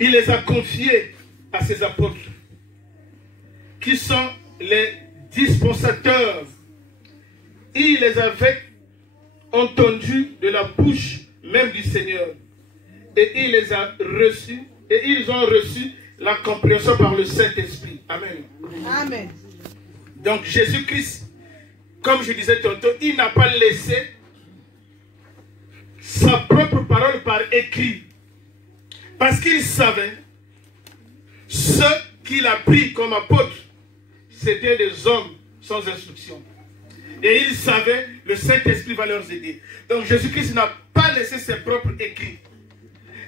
Il les a confiées à ses apôtres, qui sont les dispensateurs. Il les avait entendus de la bouche même du Seigneur. Et il les a reçus, et ils ont reçu la compréhension par le Saint-Esprit. Amen. Amen. Donc Jésus-Christ, comme je disais tantôt, il n'a pas laissé sa propre parole par écrit. Parce qu'il savait, ceux qu'il a pris comme apôtres, c'était des hommes sans instruction. Et il savait, le Saint-Esprit va leur aider. Donc Jésus-Christ n'a pas laissé ses propres écrits.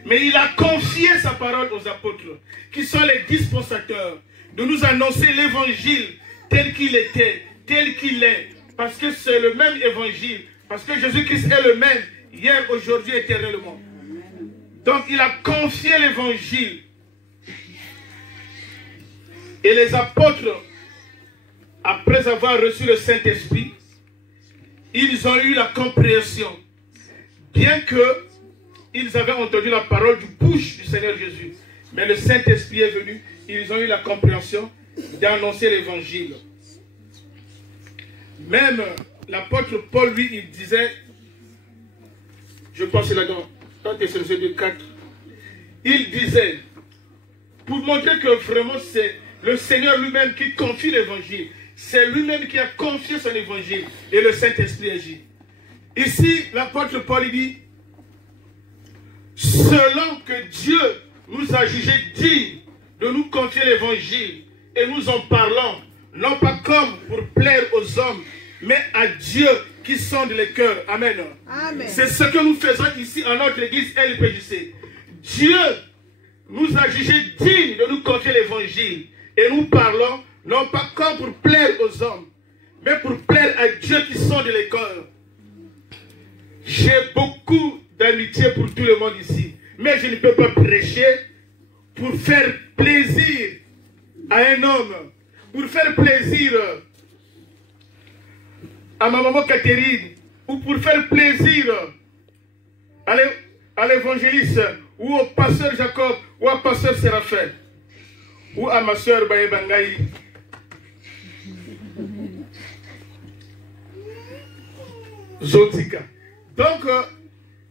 Mais il a confié sa parole aux apôtres, qui sont les dispensateurs, de nous annoncer l'évangile tel qu'il était, tel qu'il est. Parce que c'est le même évangile. Parce que Jésus-Christ est le même, hier, aujourd'hui, éternellement. Donc il a confié l'évangile. Et les apôtres, après avoir reçu le Saint-Esprit, ils ont eu la compréhension. Bien qu'ils avaient entendu la parole du bouche du Seigneur Jésus. Mais le Saint-Esprit est venu, ils ont eu la compréhension d'annoncer l'évangile. Même l'apôtre Paul, lui, il disait, je pense là-dedans, dans Thessaloniciens 2, 4, il disait, pour montrer que vraiment le Seigneur lui-même qui confie l'évangile. C'est lui-même qui a confié son évangile et le Saint-Esprit agit. Ici, l'apôtre Paul dit, selon que Dieu nous a jugés dignes de nous confier l'évangile et nous en parlons, non pas comme pour plaire aux hommes, mais à Dieu qui sonde les cœurs. Amen. Amen. C'est ce que nous faisons ici en notre église LPJC. Dieu nous a jugés dignes de nous confier l'évangile et nous parlons, non pas comme pour plaire aux hommes, mais pour plaire à Dieu qui sonde les cœurs. J'ai beaucoup d'amitié pour tout le monde ici, mais je ne peux pas prêcher pour faire plaisir à un homme, pour faire plaisir à ma maman Catherine, ou pour faire plaisir à l'évangéliste, ou au pasteur Jacob, ou au pasteur Séraphin, ou à ma soeur Baye Bangaï. Zotika. Donc,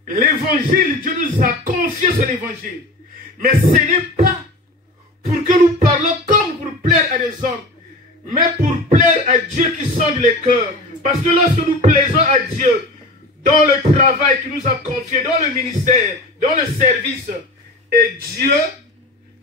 l'évangile, Dieu nous a confié son évangile. Mais ce n'est pas pour que nous parlons comme pour plaire à des hommes, mais pour plaire à Dieu qui sonde les cœurs. Parce que lorsque nous plaisons à Dieu, dans le travail qu'il nous a confié, dans le ministère, dans le service, et Dieu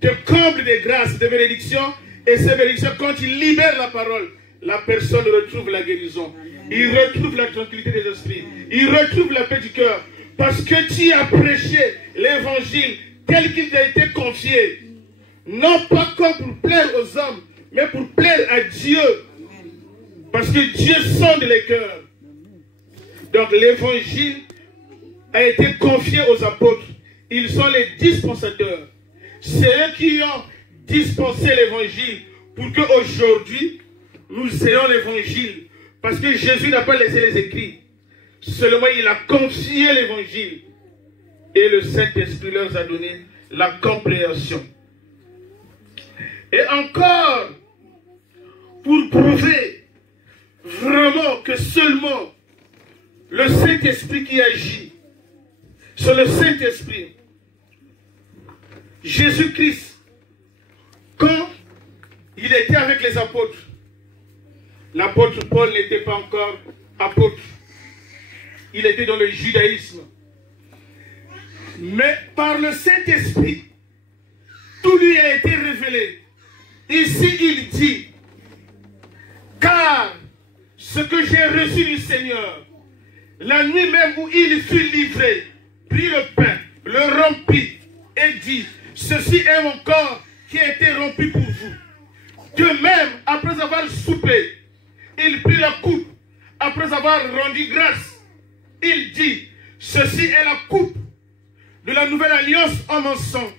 te comble de grâces, de bénédictions, et ces bénédictions, quand il libère la parole, la personne retrouve la guérison. Il retrouve la tranquillité des esprits. Il retrouve la paix du cœur. Parce que tu as prêché l'évangile tel qu'il t'a été confié. Non pas comme pour plaire aux hommes, mais pour plaire à Dieu. Parce que Dieu sonde les cœurs. Donc l'évangile a été confié aux apôtres. Ils sont les dispensateurs. C'est eux qui ont dispensé l'évangile pour qu'aujourd'hui, nous ayons l'évangile. Parce que Jésus n'a pas laissé les écrits. Seulement, il a confié l'évangile. Et le Saint-Esprit leur a donné la compréhension. Et encore, pour prouver vraiment que seulement le Saint-Esprit qui agit, c'est le Saint-Esprit. Jésus-Christ, quand il était avec les apôtres, l'apôtre Paul n'était pas encore apôtre. Il était dans le judaïsme. Mais par le Saint-Esprit, tout lui a été révélé. Ici, il dit, car ce que j'ai reçu du Seigneur, la nuit même où il fut livré, prit le pain, le rompit et dit, ceci est mon corps qui a été rompu pour vous. De même, après avoir soupé, il prit la coupe, après avoir rendu grâce, il dit, ceci est la coupe de la nouvelle alliance en mon sang.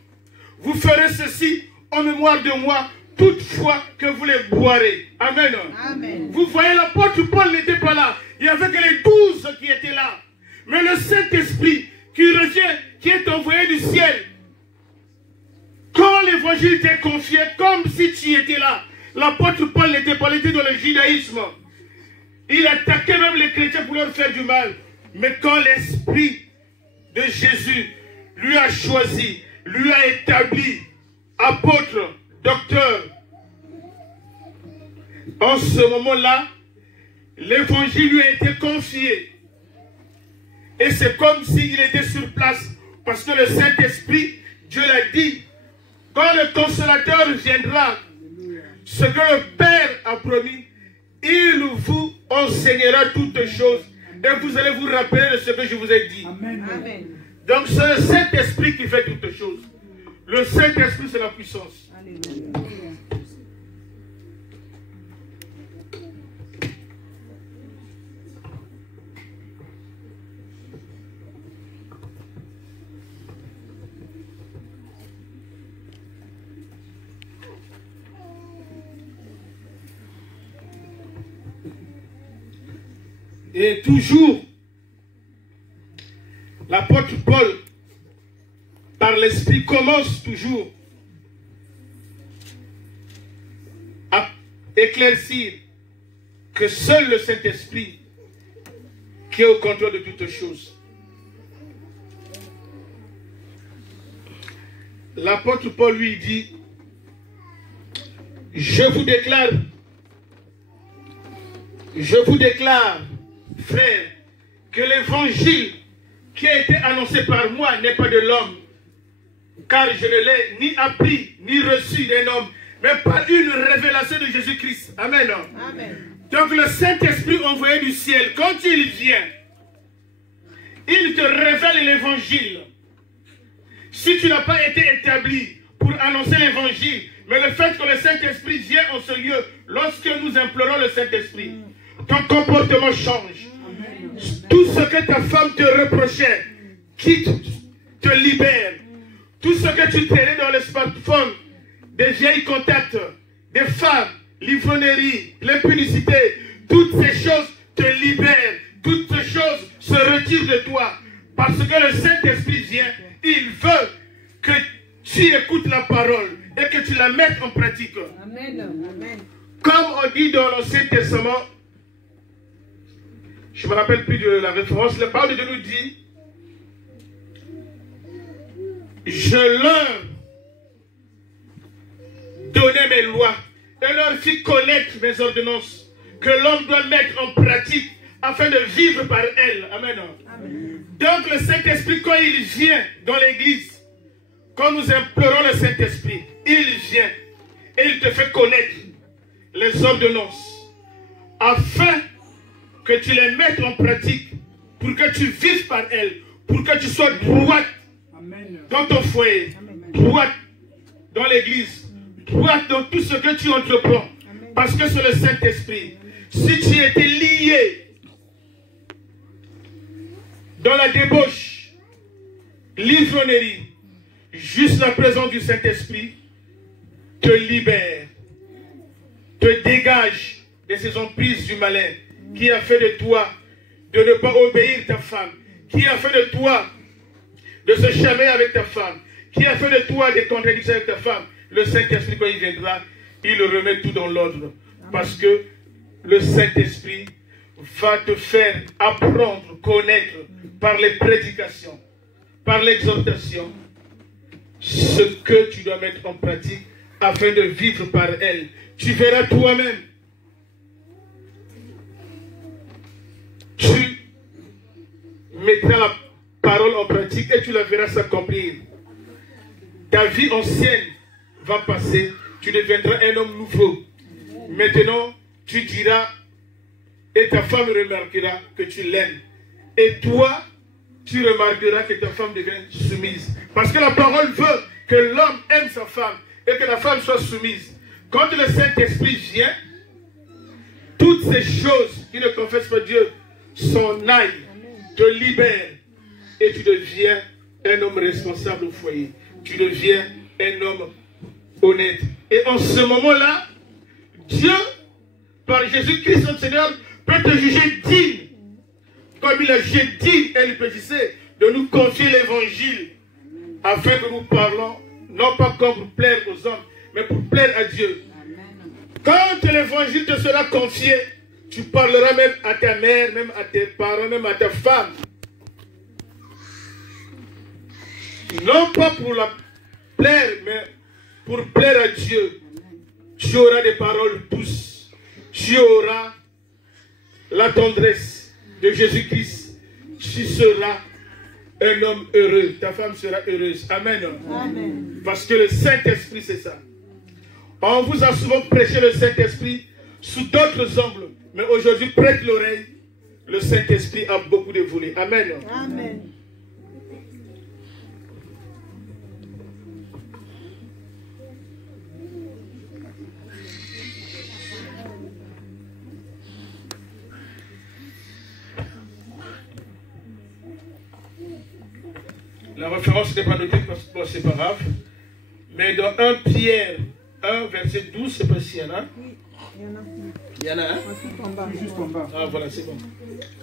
Vous ferez ceci en mémoire de moi, toutefois que vous les boirez. Amen. Amen. Vous voyez, l'apôtre Paul n'était pas là. Il n'y avait que les 12 qui étaient là. Mais le Saint-Esprit qui revient, qui est envoyé du ciel, quand l'évangile t'est confié, comme si tu étais là, l'apôtre Paul n'était pas, il était dans le judaïsme. Il attaquait même les chrétiens pour leur faire du mal. Mais quand l'Esprit de Jésus lui a choisi, lui a établi apôtre, docteur, en ce moment-là, l'évangile lui a été confié. Et c'est comme s'il était sur place. Parce que le Saint-Esprit, Dieu l'a dit, quand le Consolateur viendra, ce que le Père a promis, il vous enseignera toutes choses. Et vous allez vous rappeler de ce que je vous ai dit. Amen. Amen. Donc c'est le Saint-Esprit qui fait toutes choses. Le Saint-Esprit, c'est la puissance. Alléluia. Et toujours, l'apôtre Paul, par l'Esprit, commence toujours à éclaircir que seul le Saint-Esprit qui est au contrôle de toutes choses. L'apôtre Paul lui dit, Je vous déclare, frère, que l'évangile qui a été annoncé par moi n'est pas de l'homme, car je ne l'ai ni appris, ni reçu d'un homme, mais par une révélation de Jésus-Christ. Amen. Amen. Donc le Saint-Esprit envoyé du ciel, quand il vient, il te révèle l'évangile. Si tu n'as pas été établi pour annoncer l'évangile, mais le fait que le Saint-Esprit vient en ce lieu, lorsque nous implorons le Saint-Esprit, ton comportement change. Tout ce que ta femme te reprochait, quitte, te libère. Tout ce que tu traînais dans le smartphone, des vieilles contacts, des femmes, l'ivrognerie, l'impudicité, toutes ces choses te libèrent. Toutes ces choses se retirent de toi. Parce que le Saint-Esprit vient, il veut que tu écoutes la parole et que tu la mettes en pratique. Amen. Amen. Comme on dit dans l'Ancien Testament, je ne me rappelle plus de la référence, la parole de Dieu nous dit, je leur donnais mes lois et leur fis connaître mes ordonnances que l'homme doit mettre en pratique afin de vivre par elles. Amen. Amen. Donc le Saint-Esprit, quand il vient dans l'église, quand nous implorons le Saint-Esprit, il vient et il te fait connaître les ordonnances afin que tu les mettes en pratique pour que tu vives par elles, pour que tu sois droite dans ton foyer, droite dans l'église, droite dans tout ce que tu entreprends. Parce que c'est le Saint-Esprit. Si tu étais lié dans la débauche, l'ivrognerie, juste la présence du Saint-Esprit te libère, te dégage de ces emprises du malin qui a fait de toi de ne pas obéir ta femme, qui a fait de toi de se chamer avec ta femme, qui a fait de toi des contradictions avec ta femme. Le Saint-Esprit, quand il viendra, il remet tout dans l'ordre. Parce que le Saint-Esprit va te faire apprendre, connaître par les prédications, par l'exhortation, ce que tu dois mettre en pratique afin de vivre par elle. Tu verras toi-même. Tu mettras la parole en pratique et tu la verras s'accomplir. Ta vie ancienne va passer. Tu deviendras un homme nouveau. Maintenant, tu diras et ta femme remarquera que tu l'aimes. Et toi, tu remarqueras que ta femme devient soumise. Parce que la parole veut que l'homme aime sa femme et que la femme soit soumise. Quand le Saint-Esprit vient, toutes ces choses qui ne confessent pas Dieu s'en aillent, te libèrent et tu deviens un homme responsable au foyer. Tu deviens un homme honnête. Et en ce moment-là, Dieu, par Jésus-Christ, notre Seigneur, peut te juger digne. Comme il a jugé digne et il péchissait de nous confier l'évangile afin que nous parlons, non pas comme pour plaire aux hommes, mais pour plaire à Dieu. Quand l'évangile te sera confié, tu parleras même à ta mère, même à tes parents, même à ta femme. Non pas pour la plaire, mais pour plaire à Dieu. Tu auras des paroles douces. Tu auras la tendresse de Jésus-Christ. Tu seras un homme heureux. Ta femme sera heureuse. Amen. Amen. Parce que le Saint-Esprit, c'est ça. On vous a souvent prêché le Saint-Esprit sous d'autres angles. Mais aujourd'hui, prête l'oreille. Le Saint-Esprit a beaucoup de volets. Amen. Amen. La référence n'est pas notée parce que c'est pas grave. Mais dans 1 Pierre 1, verset 12, c'est pas s'il y en a. Oui, il y en a. Il y en a un. Juste en bas. Ah voilà, c'est bon.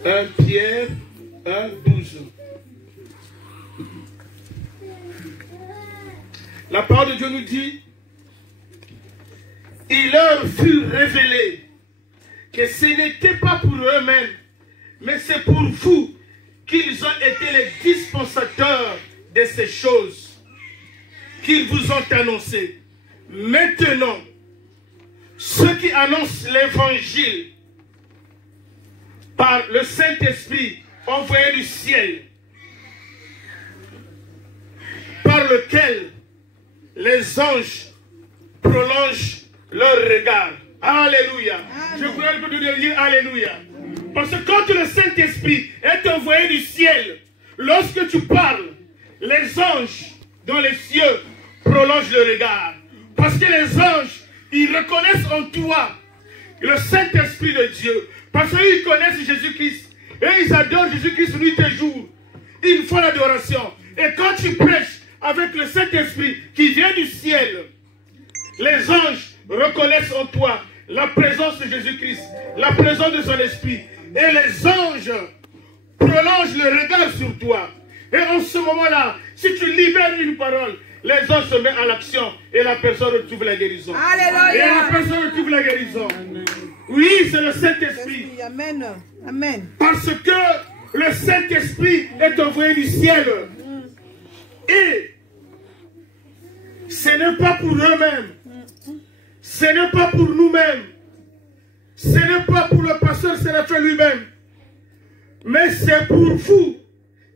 1 Pierre 1, 12. La parole de Dieu nous dit, il leur fut révélé que ce n'était pas pour eux-mêmes, mais c'est pour vous qu'ils ont été les dispensateurs de ces choses qu'ils vous ont annoncées. Maintenant, ceux qui annoncent l'évangile par le Saint-Esprit envoyé du ciel, par lequel les anges prolongent leur regard. Alléluia. Je voudrais que nous dire Alléluia. Parce que quand le Saint-Esprit est envoyé du ciel, lorsque tu parles, les anges dans les cieux prolongent le regard. Parce que les anges, ils reconnaissent en toi le Saint-Esprit de Dieu. Parce qu'ils connaissent Jésus-Christ. Et ils adorent Jésus-Christ nuit et jour. Ils font l'adoration. Et quand tu prêches avec le Saint-Esprit qui vient du ciel, les anges reconnaissent en toi la présence de Jésus-Christ, la présence de son Esprit. Et les anges prolongent le regard sur toi. Et en ce moment-là, si tu libères une parole, les anges se mettent à l'action et la personne retrouve la guérison. Alléluia. Et la personne retrouve la guérison. Oui, c'est le Saint-Esprit. Amen. Amen. Parce que le Saint-Esprit est envoyé du ciel. Et ce n'est pas pour eux-mêmes. Ce n'est pas pour nous-mêmes. Ce n'est pas pour le pasteur Séraphin lui-même. Mais c'est pour vous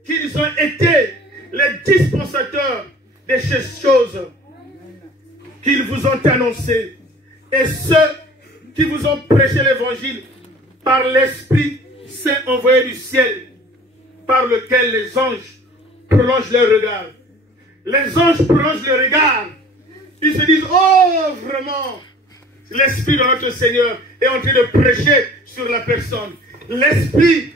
qu'ils ont été les dispensateurs de ces choses qu'ils vous ont annoncées. Et ceux qui vous ont prêché l'évangile par l'Esprit Saint envoyé du ciel, par lequel les anges prolongent leur regard. Les anges prolongent le regard. Ils se disent, oh vraiment, l'Esprit de notre Seigneur est en train de prêcher sur la personne. L'Esprit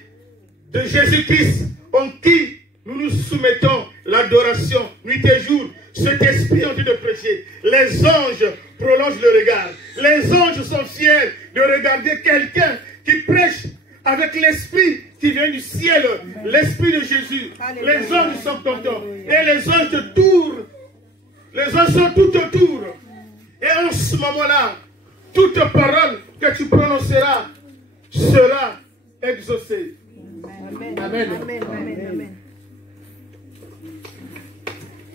de Jésus-Christ en qui nous nous soumettons l'adoration nuit et jour. Cet Esprit est en train de prêcher. Les anges prolongent le regard. Les anges sont fiers de regarder quelqu'un qui prêche avec l'Esprit qui vient du ciel, l'Esprit de Jésus. Alléluia. Les anges sont contents. Et les anges te tournent. Les anges sont tout autour. Et en ce moment-là, toute parole que tu prononceras sera exaucée. Amen. Amen. Amen. Amen. Amen.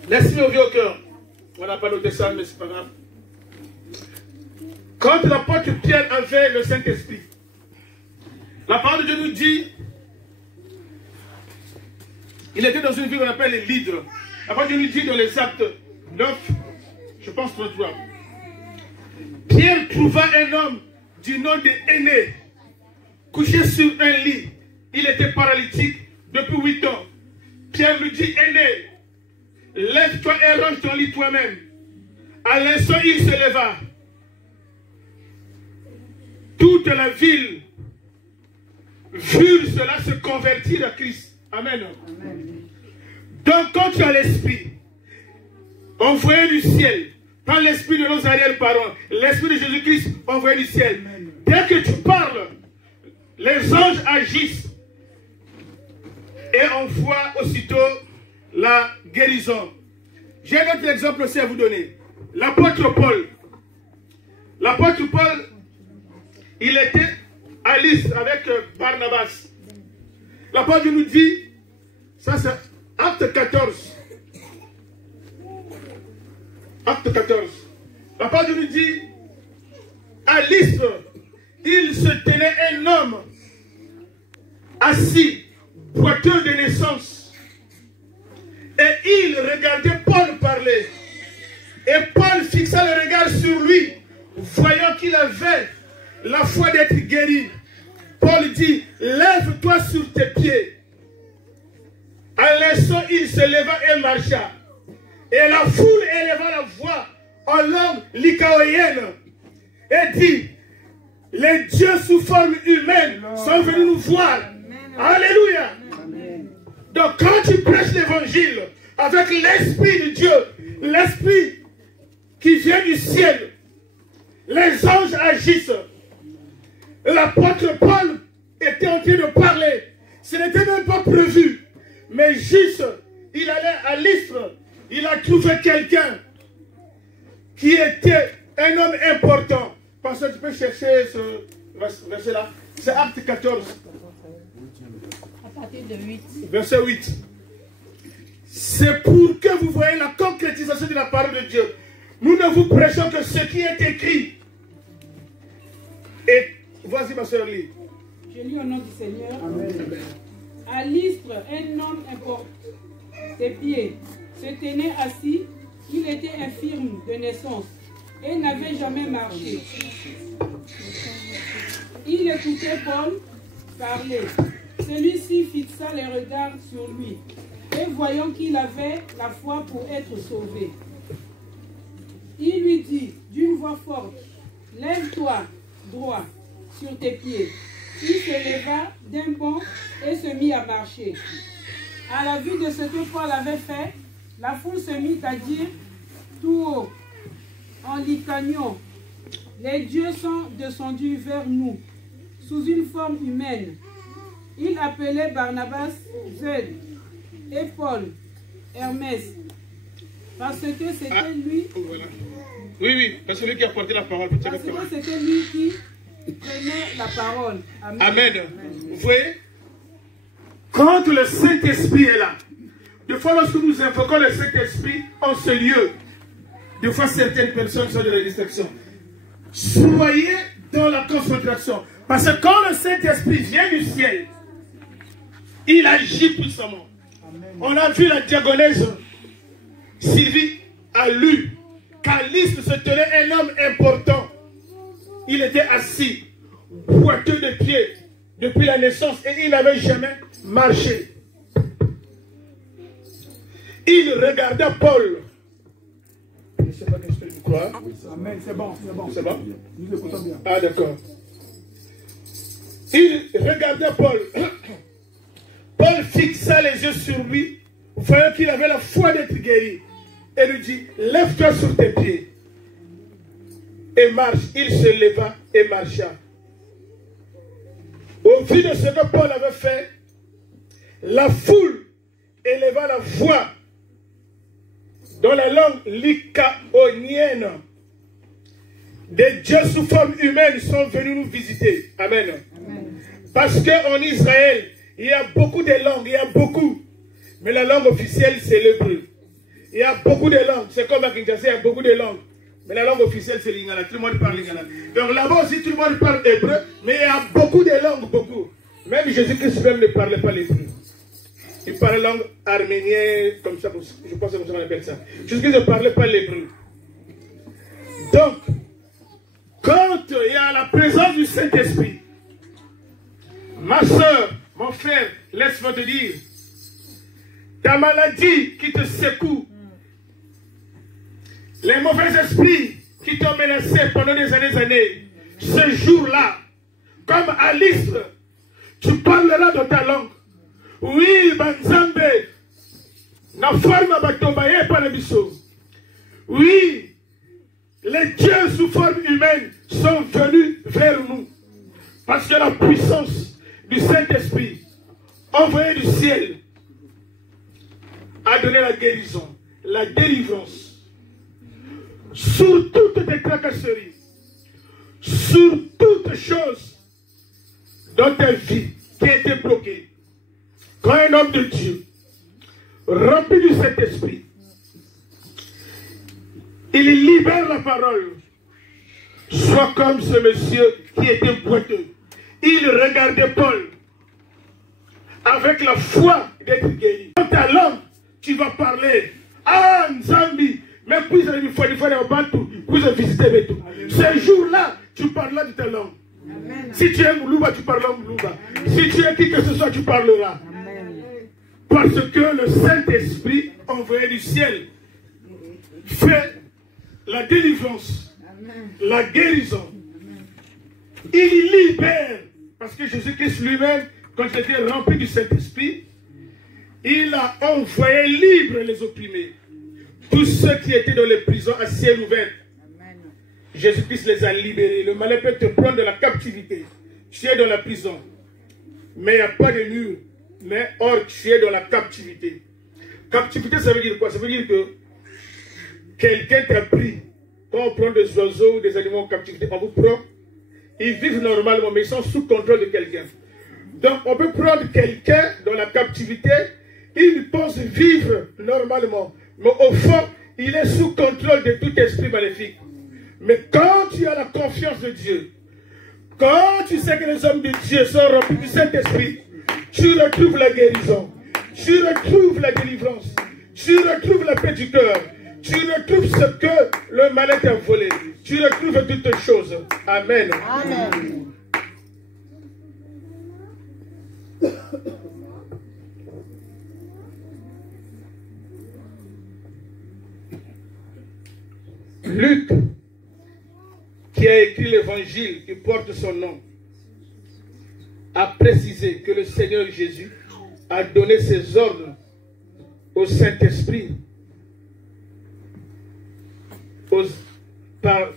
Laisse-moi ouvrir au cœur. On n'a pas noté ça, mais c'est pas grave. Quand l'apôtre Pierre avait le Saint-Esprit, la parole de Dieu nous dit, il était dans une ville qu'on appelle les Lydres. La parole de Dieu nous dit dans les actes 9, je pense 33. Pierre trouva un homme du nom d'Énée, couché sur un lit. Il était paralytique depuis 8 ans. Pierre lui dit, Énée, lève-toi et range ton lit toi-même. À l'instant, il se leva. Toute la ville vu cela se convertir à Christ. Amen. Amen. Donc, quand tu as l'Esprit envoyé du ciel, par l'Esprit de nos arrière-parents, l'Esprit de Jésus-Christ envoyé du ciel, dès que tu parles, les anges agissent et envoient aussitôt la guérison. J'ai un autre exemple aussi à vous donner. L'apôtre Paul. L'apôtre Paul, il était à Lys avec Barnabas. L'apôtre nous dit, ça c'est Acte 14. Acte 14. L'apôtre nous dit, à Lys, il se tenait un homme assis, boiteux de naissance. Et il regardait Paul parler. Et Paul fixa le regard sur lui, voyant qu'il avait la foi d'être guéri. Paul dit, lève-toi sur tes pieds. À l'instant, il se leva et marcha. Et la foule éleva la voix en langue lycaoïenne et dit, les dieux sous forme humaine sont venus nous voir. Alléluia. Donc quand tu prêches l'évangile avec l'Esprit de Dieu, l'Esprit qui vient du ciel, les anges agissent. L'apôtre Paul était en train de parler. Ce n'était même pas prévu. Mais juste, il allait à Lystre. Il a trouvé quelqu'un qui était un homme important. Parce que tu peux chercher ce verset-là. C'est Acte 14. À partir de 8. Verset 8. C'est pour que vous voyez la concrétisation de la parole de Dieu. Nous ne vous prêchons que ce qui est écrit. Et voici ma soeur Lee. Je lis au nom du Seigneur. Amen. À Lystre, un homme importe ses pieds, se tenait assis. Il était infirme de naissance et n'avait jamais marché. Il écoutait Paul parler. Celui-ci fixa les regards sur lui et voyant qu'il avait la foi pour être sauvé, il lui dit d'une voix forte, « Lève-toi droit sur tes pieds. » Il se leva d'un bond et se mit à marcher. À la vue de ce que Paul avait fait, la foule se mit à dire tout haut, en Lycaonion, « Les dieux sont descendus vers nous, sous une forme humaine. » Il appelait Barnabas Zèle et Paul Hermès, parce que c'était lui. Voilà. Oui, parce que celui qui a porté la parole. Parce que c'était lui qui prenait la parole. Amen. Amen. Vous voyez, quand le Saint-Esprit est là, des fois lorsque nous invoquons le Saint-Esprit en ce lieu, des fois certaines personnes sont de la distraction. Soyez dans la concentration. Parce que quand le Saint-Esprit vient du ciel, il agit puissamment. Amen. On a vu la diagonèse. Sylvie a lu qu'à Lystre se tenait un homme important. Il était assis, boiteux de pieds, depuis la naissance, et il n'avait jamais marché. Il regardait Paul. Je ne sais pas qu'est-ce que tu crois. Amen, c'est bon, c'est bon. C'est bon? Nous écoutons bien. Ah, d'accord. Il regardait Paul. Paul fixa les yeux sur lui, voyant qu'il avait la foi d'être guéri, et lui dit, lève-toi sur tes pieds et marche. Il se leva et marcha. Au vu de ce que Paul avait fait, la foule éleva la voix dans la langue lycaonienne. Des dieux sous forme humaine sont venus nous visiter. Amen. Amen. Parce qu'en Israël, il y a beaucoup de langues, il y a beaucoup. Mais la langue officielle, c'est l'hébreu. Il y a beaucoup de langues. C'est comme à Kinshasa, il y a beaucoup de langues. Mais la langue officielle, c'est l'Ingala. Tout le monde parle l'Ingala. Donc là-bas aussi, tout le monde parle hébreu. Mais il y a beaucoup de langues, beaucoup. Même Jésus-Christ même ne parlait pas l'hébreu. Il parlait langue arménienne, comme ça, je pense que on appelle ça. Jésus-Christ ne parlait pas l'hébreu. Donc, quand il y a la présence du Saint-Esprit, ma soeur, mon frère, laisse-moi te dire, ta maladie qui te secoue, les mauvais esprits qui t'ont menacé pendant des années, ce jour-là, comme à Lystre, tu parleras dans ta langue. Oui, Banzambe, na forme batombaye par le biso. Oui, les dieux sous forme humaine sont venus vers nous. Parce que la puissance du Saint-Esprit, envoyé du ciel, a donné la guérison, la délivrance. Sur toutes tes tracasseries, sur toutes choses dans ta vie qui a été bloquée. Quand un homme de Dieu, rempli du Saint-Esprit, il libère la parole, soit comme ce monsieur qui était boiteux. Il regardait Paul avec la foi d'être guéri. Dans ta langue, tu vas parler. Ah, Nzambi, mais puis il faut visiter tout. Ce jour-là, tu parleras de ta langue. Amen. Si tu es Moulouba, tu parleras Moulouba. Si tu es qui que ce soit, tu parleras. Amen. Parce que le Saint-Esprit, envoyé du ciel, fait la délivrance, amen, la guérison. Amen. Il libère. Parce que Jésus-Christ lui-même, quand il était rempli du Saint-Esprit, il a envoyé libre les opprimés. Tous ceux qui étaient dans les prisons à ciel ouvert. Jésus-Christ les a libérés. Le malin peut te prendre de la captivité. Tu es dans la prison. Mais il n'y a pas de mur. Mais or, tu es dans la captivité. Captivité, ça veut dire quoi? Ça veut dire que quelqu'un t'a pris. Quand on prend des oiseaux ou des animaux en captivité, on vous prend. Ils vivent normalement, mais ils sont sous contrôle de quelqu'un. Donc, on peut prendre quelqu'un dans la captivité. Il pense vivre normalement. Mais au fond, il est sous contrôle de tout esprit maléfique. Mais quand tu as la confiance de Dieu, Quand tu sais que les hommes de Dieu sont remplis du Saint-Esprit, tu retrouves la guérison, tu retrouves la délivrance, tu retrouves la paix du cœur, tu retrouves ce que le malin t'a volé, tu retrouves toutes choses. Amen. Amen. Luc, qui a écrit l'évangile qui porte son nom, a précisé que le Seigneur Jésus a donné ses ordres au Saint-Esprit. Par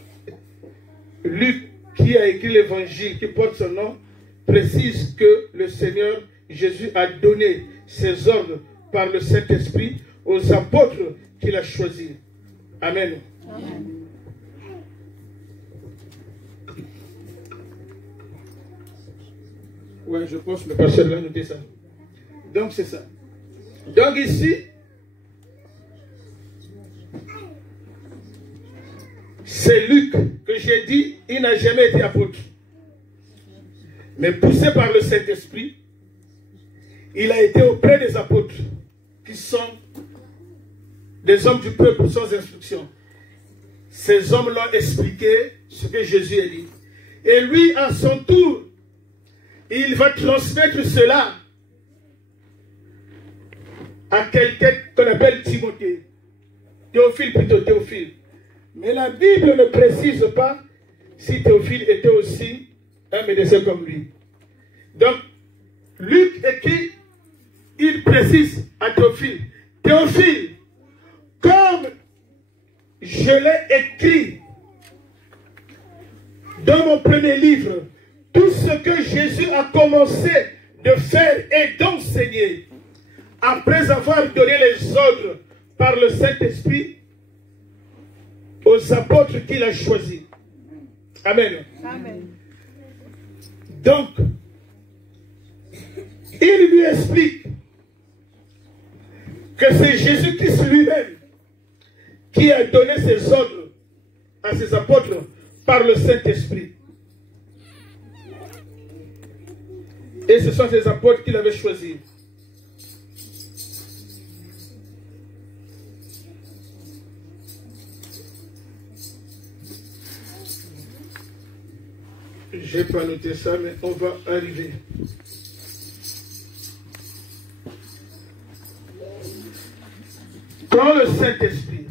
Luc, qui a écrit l'évangile qui porte son nom, précise que le Seigneur Jésus a donné ses ordres par le Saint-Esprit aux apôtres qu'il a choisis. Amen. Amen. Ouais, je pense que le pasteur l'a noté ça. Donc c'est ça. Donc ici, c'est Luc que j'ai dit, il n'a jamais été apôtre. Mais poussé par le Saint-Esprit, il a été auprès des apôtres, qui sont des hommes du peuple sans instruction. Ces hommes l'ont expliqué ce que Jésus a dit. Et lui, à son tour, il va transmettre cela à quelqu'un qu'on appelle Timothée. Théophile, plutôt Théophile. Mais la Bible ne précise pas si Théophile était aussi un médecin comme lui. Donc, Luc écrit, il précise à Théophile, Théophile, comme je l'ai écrit dans mon premier livre, tout ce que Jésus a commencé de faire et d'enseigner, après avoir donné les ordres par le Saint-Esprit aux apôtres qu'il a choisis. Amen. Amen. Donc, il lui explique que c'est Jésus-Christ lui-même qui a donné ses ordres à ses apôtres par le Saint-Esprit. Et ce sont ces apôtres qu'il avait choisis. Je n'ai pas noté ça, mais on va arriver. Quand le Saint-Esprit,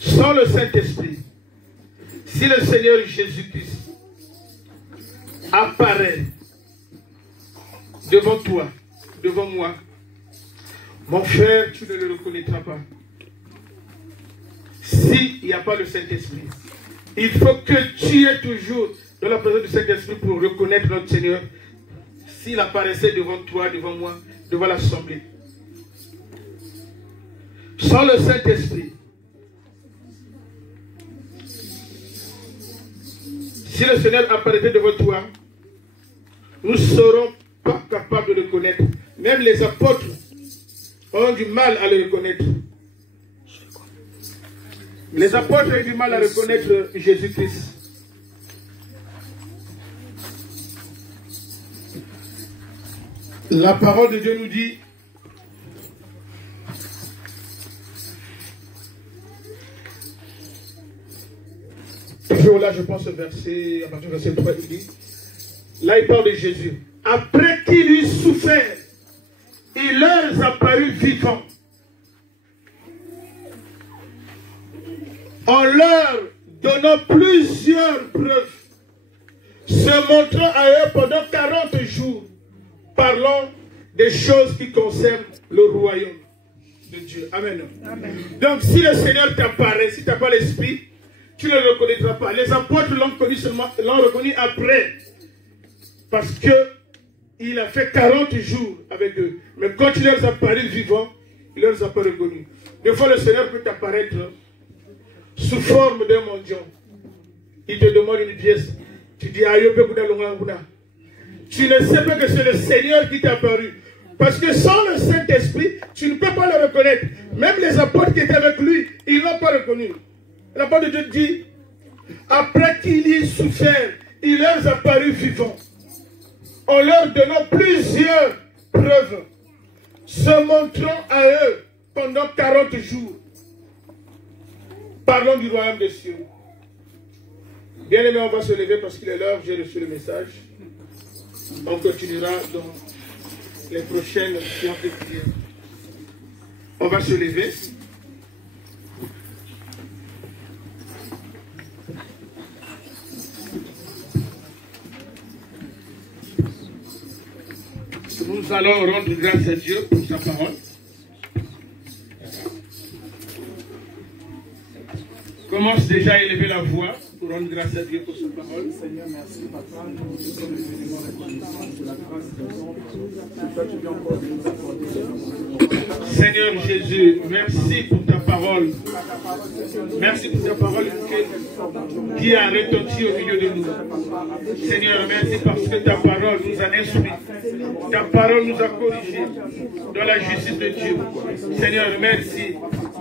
sans le Saint-Esprit, si le Seigneur Jésus-Christ apparaît devant toi, devant moi, mon frère, tu ne le reconnaîtras pas. S'il n'y a pas le Saint-Esprit, il faut que tu aies toujours dans la présence du Saint-Esprit pour reconnaître notre Seigneur s'il apparaissait devant toi, devant moi, devant l'assemblée. Sans le Saint-Esprit, si le Seigneur apparaissait devant toi, nous ne serons pas capables de le connaître. Même les apôtres ont du mal à le reconnaître. Les apôtres ont du mal à reconnaître Jésus-Christ. La parole de Dieu nous dit, toujours là je pense au verset, à partir du verset 3, il dit, là il parle de Jésus. Après qu'il eut souffert, il leur apparut vivant, en leur donnant plusieurs preuves, se montrant à eux pendant 40 jours, parlant des choses qui concernent le royaume de Dieu. Amen. Amen. Donc si le Seigneur t'apparaît, si tu n'as pas l'esprit, tu ne le reconnaîtras pas. Les apôtres l'ont connu seulement, l'ont reconnu après, parce que il a fait 40 jours avec eux. Mais quand il leur apparaît vivant, il leur a pas reconnu. Des fois le Seigneur peut t'apparaître sous forme d'un mendiant. Il te demande une pièce. Tu dis, tu ne sais pas que c'est le Seigneur qui t'a apparu. Parce que sans le Saint-Esprit, tu ne peux pas le reconnaître. Même les apôtres qui étaient avec lui, ils ne l'ont pas reconnu. L'apôtre de Dieu dit, Après qu'il y ait souffert, il leur apparut vivant, en leur donnant plusieurs preuves, se montrant à eux pendant 40 jours. Parlons du royaume des cieux. Bien aimé, on va se lever parce qu'il est l'heure, j'ai reçu le message. On continuera dans les prochaines séances de prière. On va se lever. Nous allons rendre grâce à Dieu pour sa parole. Commence déjà à élever la voix pour rendre grâce à Dieu pour sa parole. Seigneur, merci, papa. Nous sommes venus dans la connaissance de la grâce de ton. C'est toi qui viens encore de nous accorder. Seigneur Jésus, merci pour ta parole. Merci pour ta parole qui a retenti au milieu de nous. Seigneur, merci parce que ta parole nous a instruits. Ta parole nous a corrigés dans la justice de Dieu. Seigneur, merci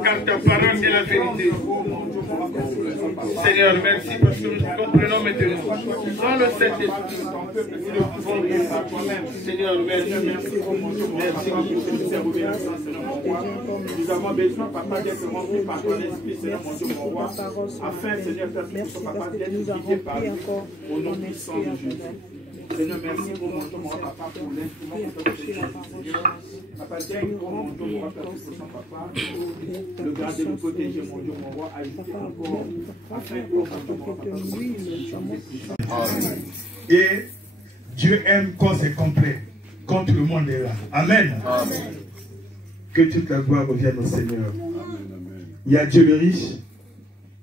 car ta parole est la vérité. Seigneur, merci parce que nous comprenons maintenant. Dans le Saint-Esprit, nous pouvons dire Seigneur, merci. Merci. Nous avons besoin, papa, d'être remplis par ton esprit, Seigneur, mon Dieu, mon roi, afin, Seigneur, Père, papa, d'être guidé par lui, au nom puissant de Jésus. Seigneur, merci pour mon Dieu, mon roi, papa, pour l'instrument que tu as fait, Seigneur. Papa, daigne pour mon Dieu, mon roi, Père, pour son papa, le garder, le protéger, mon Dieu, mon roi, agiter encore, afin que mon Dieu, mon roi, papa, et Dieu aime quand c'est complet, quand tout le monde est là. Amen. Amen. Que toute la gloire revienne au Seigneur. Il y a Dieu le riche,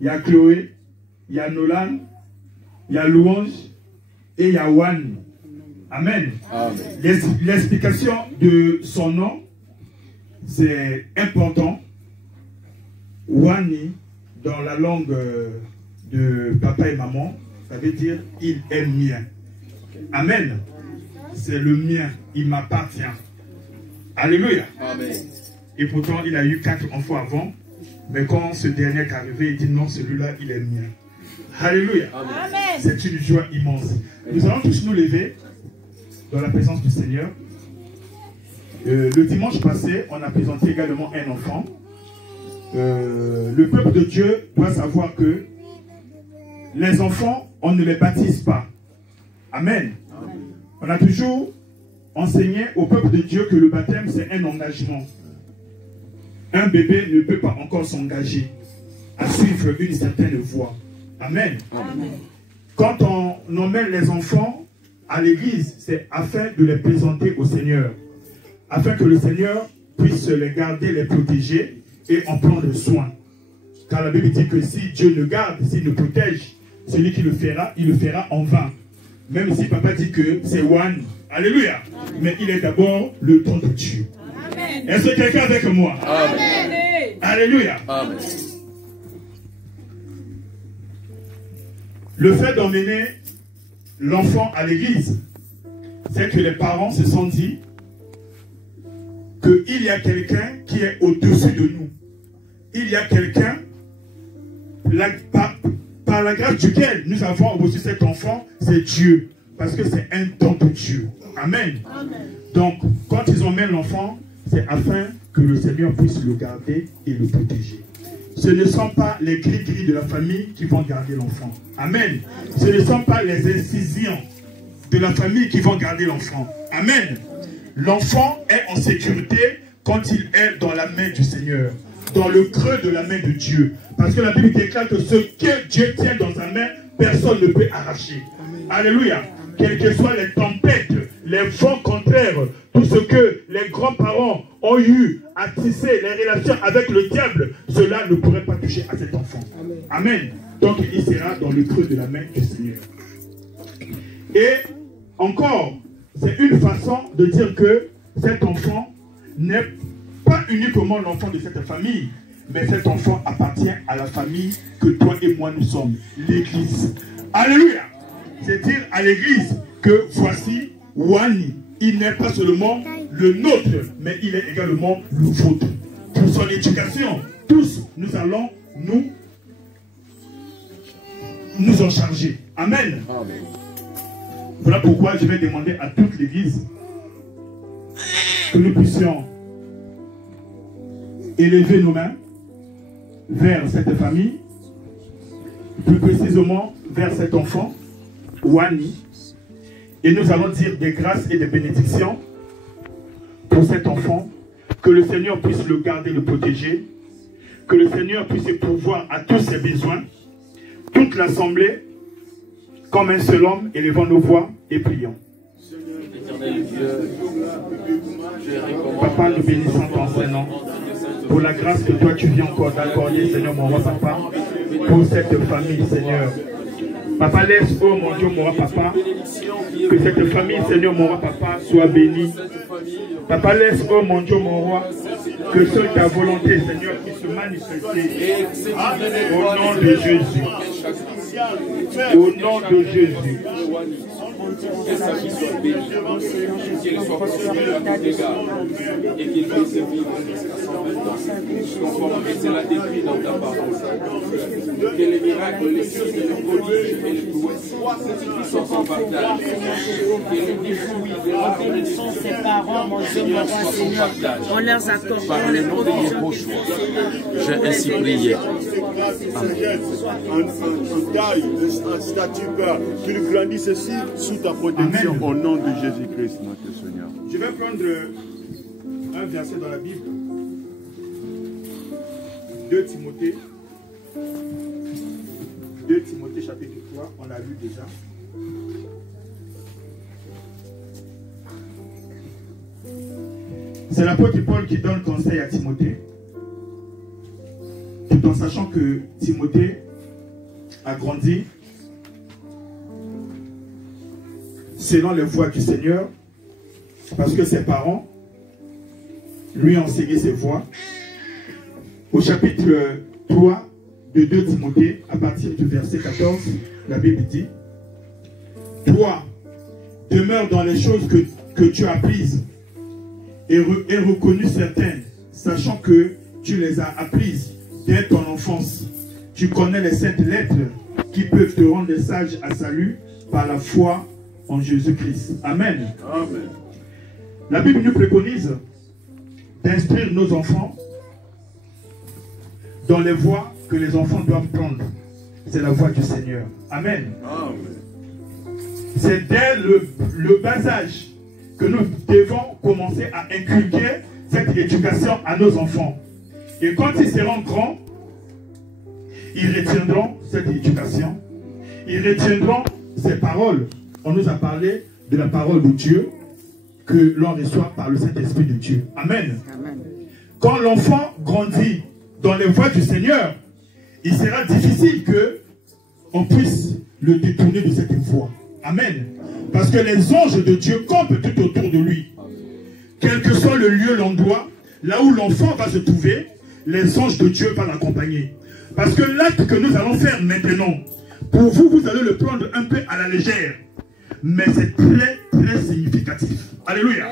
il y a Chloé, il y a Nolan, il y a Louange et il y a Wan. Amen. L'explication de son nom, c'est important. Wani, dans la langue de papa et maman, ça veut dire il est mien. Amen. C'est le mien, il m'appartient. Alléluia. Amen. Et pourtant, il a eu 4 enfants avant. Mais quand ce dernier est arrivé, il dit non, celui-là, il est mien. Alléluia. C'est une joie immense. Nous allons tous nous lever dans la présence du Seigneur. Le dimanche passé, on a présenté également un enfant. Le peuple de Dieu doit savoir que les enfants, on ne les baptise pas. Amen. On a toujours enseigné au peuple de Dieu que le baptême, c'est un engagement. Un bébé ne peut pas encore s'engager à suivre une certaine voie. Amen. Amen. Quand on emmène les enfants à l'église, c'est afin de les présenter au Seigneur. Afin que le Seigneur puisse les garder, les protéger et en prendre soin. Car la Bible dit que si Dieu ne garde, s'il ne protège, celui qui le fera, il le fera en vain. Même si papa dit que c'est one. Alléluia. Amen. Mais il est d'abord le don de Dieu. Est-ce que quelqu'un avec moi? Amen. Alléluia. Amen. Le fait d'emmener l'enfant à l'église, c'est que les parents se sont dit qu'il y a quelqu'un qui est au-dessus de nous. Il y a quelqu'un par la grâce duquel nous avons reçu cet enfant, c'est Dieu. Parce que c'est un don de Dieu. Amen. Amen. Donc, quand ils emmènent l'enfant, c'est afin que le Seigneur puisse le garder et le protéger. Ce ne sont pas les gris-gris de la famille qui vont garder l'enfant. Amen. Ce ne sont pas les incisions de la famille qui vont garder l'enfant. Amen. L'enfant est en sécurité quand il est dans la main du Seigneur, dans le creux de la main de Dieu. Parce que la Bible déclare que ce que Dieu tient dans sa main, personne ne peut arracher. Alléluia. Quelles que soient les tempêtes, les vents contraires, tout ce que les grands-parents ont eu à tisser les relations avec le diable, cela ne pourrait pas toucher à cet enfant. Amen. Donc il sera dans le creux de la main du Seigneur. Et encore, c'est une façon de dire que cet enfant n'est pas uniquement l'enfant de cette famille, mais cet enfant appartient à la famille que toi et moi nous sommes, l'Église. Alléluia. C'est dire à l'église que voici Wani, il n'est pas seulement le nôtre, mais il est également le vôtre. Pour son éducation, tous nous allons nous nous en charger. Amen. Amen. Voilà pourquoi je vais demander à toute l'Église que nous puissions élever nos mains vers cette famille, plus précisément vers cet enfant, Wani, et nous allons dire des grâces et des bénédictions pour cet enfant, que le Seigneur puisse le garder, le protéger, que le Seigneur puisse pourvoir à tous ses besoins, toute l'assemblée, comme un seul homme, élevant nos voix et prions. Papa, nous bénissons ton Saint-Nom pour la grâce que toi tu viens encore d'accorder, Seigneur mon roi Papa, pour cette famille, Seigneur. Papa, laisse, oh mon Dieu, mon roi Papa, que cette famille, Seigneur mon roi Papa, soit bénie. Papa, laisse, oh mon Dieu, mon roi, que seule ta volonté, Seigneur, puisse se manifester. Au nom de Jésus. Au nom de Jésus. Que sa vie soit bénie, qu'elle soit construite à tous égards et qu'il puisse vivre jusqu'à 120 ans. Conforme que cela décrit dans ta parole. Que les miracles, les signes, les prodiges et les prouesses soient son partage. Que les fruits de la bénédiction ses parents, mon Dieu, mon roi Seigneur, on leur accorde par le nom de Yeshua. J'ai ainsi prié. En taille, en statut, qu'il grandisse ici sous ta protection. Amen. Au nom de Jésus-Christ, notre Seigneur. Je vais prendre un verset dans la Bible. 2 Timothée. 2 Timothée chapitre 3, on l'a lu déjà. C'est l'apôtre Paul qui donne conseil à Timothée, tout en sachant que Timothée a grandi selon les voies du Seigneur, parce que ses parents lui ont enseigné ses voies. Au chapitre 3 de 2 Timothée, à partir du verset 14, la Bible dit: toi, demeure dans les choses que tu as apprises et reconnues certaines, sachant que tu les as apprises dès ton enfance. Tu connais les saintes lettres qui peuvent te rendre sage à salut par la foi en Jésus-Christ. Amen. Amen. La Bible nous préconise d'instruire nos enfants dans les voies que les enfants doivent prendre. C'est la voie du Seigneur. Amen. Amen. C'est dès le bas âge que nous devons commencer à inculquer cette éducation à nos enfants. Et quand ils seront grands, ils retiendront cette éducation. Ils retiendront ces paroles. On nous a parlé de la parole de Dieu que l'on reçoit par le Saint-Esprit de Dieu. Amen. Amen. Quand l'enfant grandit dans les voies du Seigneur, il sera difficile qu'on puisse le détourner de cette voie. Amen. Parce que les anges de Dieu campent tout autour de lui. Quel que soit le lieu, l'endroit, là où l'enfant va se trouver, les anges de Dieu vont l'accompagner. Parce que l'acte que nous allons faire maintenant, pour vous, vous allez le prendre un peu à la légère. Mais c'est très, très significatif. Alléluia.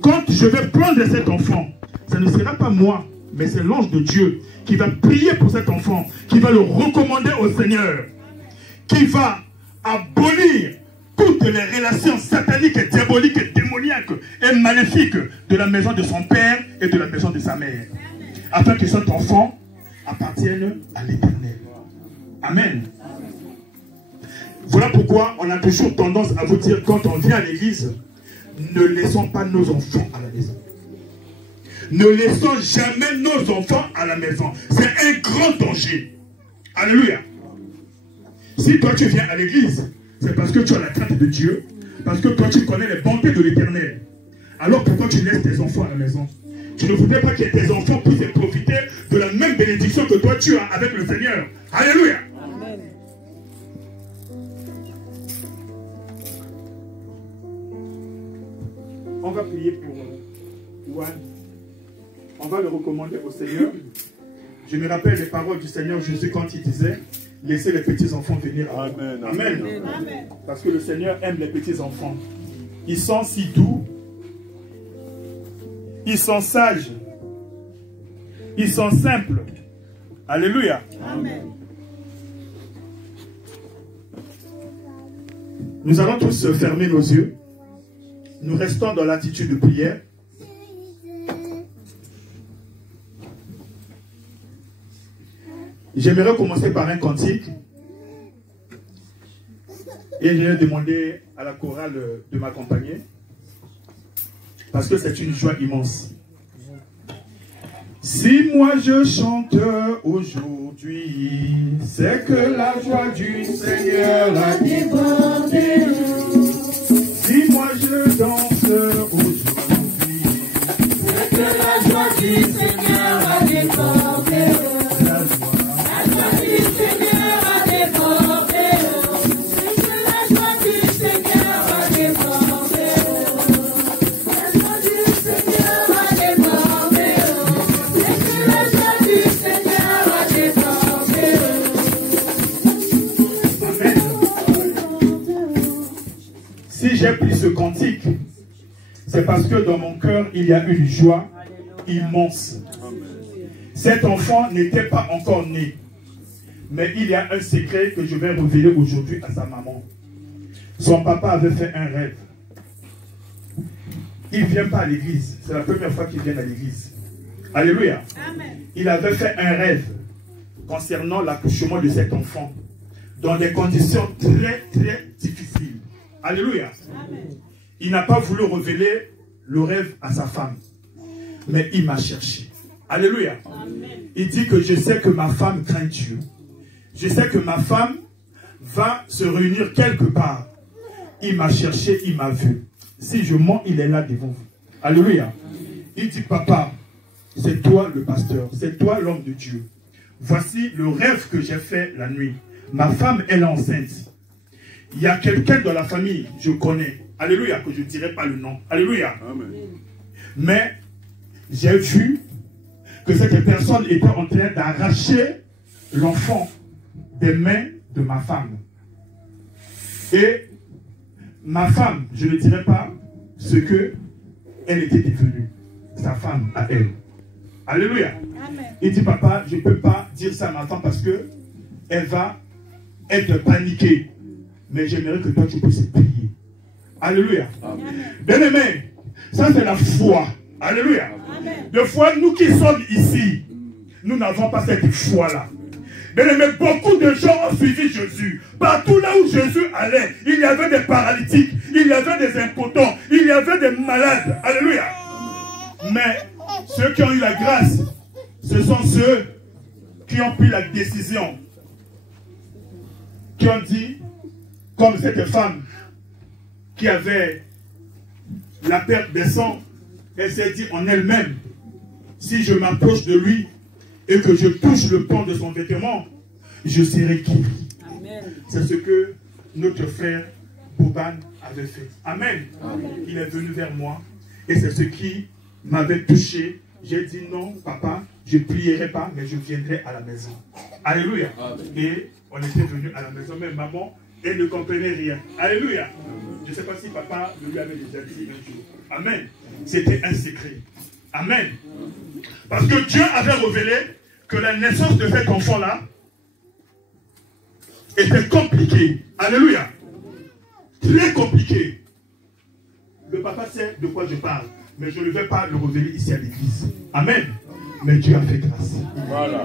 Quand je vais prendre cet enfant, ce ne sera pas moi, mais c'est l'ange de Dieu qui va prier pour cet enfant, qui va le recommander au Seigneur, qui va abolir toutes les relations sataniques et diaboliques et démoniaques et maléfiques de la maison de son père et de la maison de sa mère, afin que cet enfant appartienne à l'Éternel. Amen. Voilà pourquoi on a toujours tendance à vous dire, quand on vient à l'église, ne laissons pas nos enfants à la maison. Ne laissons jamais nos enfants à la maison. C'est un grand danger. Alléluia. Si toi tu viens à l'église, c'est parce que tu as la crainte de Dieu, parce que toi tu connais les bontés de l'Éternel. Alors pourquoi tu laisses tes enfants à la maison? Tu ne voudrais pas que tes enfants puissent profiter de la même bénédiction que toi tu as avec le Seigneur. Alléluia. Amen. On va prier pour Juan. On va le recommander au Seigneur. Je me rappelle les paroles du Seigneur Jésus quand il disait: laissez les petits enfants venir à moi. Amen. Amen. Amen. Parce que le Seigneur aime les petits enfants. Ils sont si doux. Ils sont sages. Ils sont simples. Alléluia. Amen. Nous allons tous fermer nos yeux. Nous restons dans l'attitude de prière. J'aimerais commencer par un cantique. Et je vais demander à la chorale de m'accompagner. Parce que c'est une joie immense. Si moi je chante aujourd'hui, c'est que la joie du Seigneur a débordé. Si moi je danse aujourd'hui, c'est que la joie du Seigneur a débordé. La joie du Seigneur a débordé. C'est que la joie du Seigneur a débordé. La joie du Seigneur a débordé. C'est que la joie du Seigneur a débordé. Si j'ai pris ce cantique, c'est parce que dans mon cœur, il y a une joie immense. Cet enfant n'était pas encore né. Mais il y a un secret que je vais révéler aujourd'hui à sa maman. Son papa avait fait un rêve. Il ne vient pas à l'église. C'est la première fois qu'il vient à l'église. Alléluia. Amen. Il avait fait un rêve concernant l'accouchement de cet enfant dans des conditions très, très difficiles. Alléluia. Amen. Il n'a pas voulu révéler le rêve à sa femme. Mais il m'a cherché. Alléluia. Amen. Il dit que je sais que ma femme craint Dieu. Je sais que ma femme va se réunir quelque part. Il m'a cherché, il m'a vu. Si je mens, il est là devant vous. Alléluia. Amen. Il dit, papa, c'est toi le pasteur, c'est toi l'homme de Dieu. Voici le rêve que j'ai fait la nuit. Ma femme, elle est enceinte. Il y a quelqu'un dans la famille, je connais. Alléluia, que je ne dirai pas le nom. Alléluia. Amen. Mais j'ai vu que cette personne était en train d'arracher l'enfant des mains de ma femme. Et ma femme, je ne dirai pas ce que elle était devenue. Sa femme à elle. Alléluia. Amen. Il dit, papa, je ne peux pas dire ça à ma femme parce que elle va être paniquée. Mais j'aimerais que toi, tu puisses prier. Alléluia. Bien-aimé, ça c'est la foi. Alléluia. Amen. De foi, nous qui sommes ici, nous n'avons pas cette foi-là. Bien-aimé, beaucoup de gens ont suivi Jésus. Partout là où Jésus allait, il y avait des paralytiques, il y avait des impotents, il y avait des malades. Alléluia. Mais ceux qui ont eu la grâce, ce sont ceux qui ont pris la décision, qui ont dit, comme cette femme qui avait la perte des sangs, elle s'est dit en elle-même, si je m'approche de lui et que je touche le pan de son vêtement, je serai guéri. C'est ce que notre frère Boban avait fait. Amen. Amen. Il est venu vers moi et c'est ce qui m'avait touché. J'ai dit non, papa, je ne prierai pas, mais je viendrai à la maison. Alléluia. Amen. Et on était venu à la maison, mais maman, elle ne comprenait rien. Alléluia. Je ne sais pas si papa lui avait déjà dit un jour. Amen. C'était un secret. Amen. Parce que Dieu avait révélé que la naissance de cet enfant-là était compliquée. Alléluia. Très compliquée. Le papa sait de quoi je parle, mais je ne vais pas le révéler ici à l'église. Amen. Mais Dieu a fait grâce. Voilà.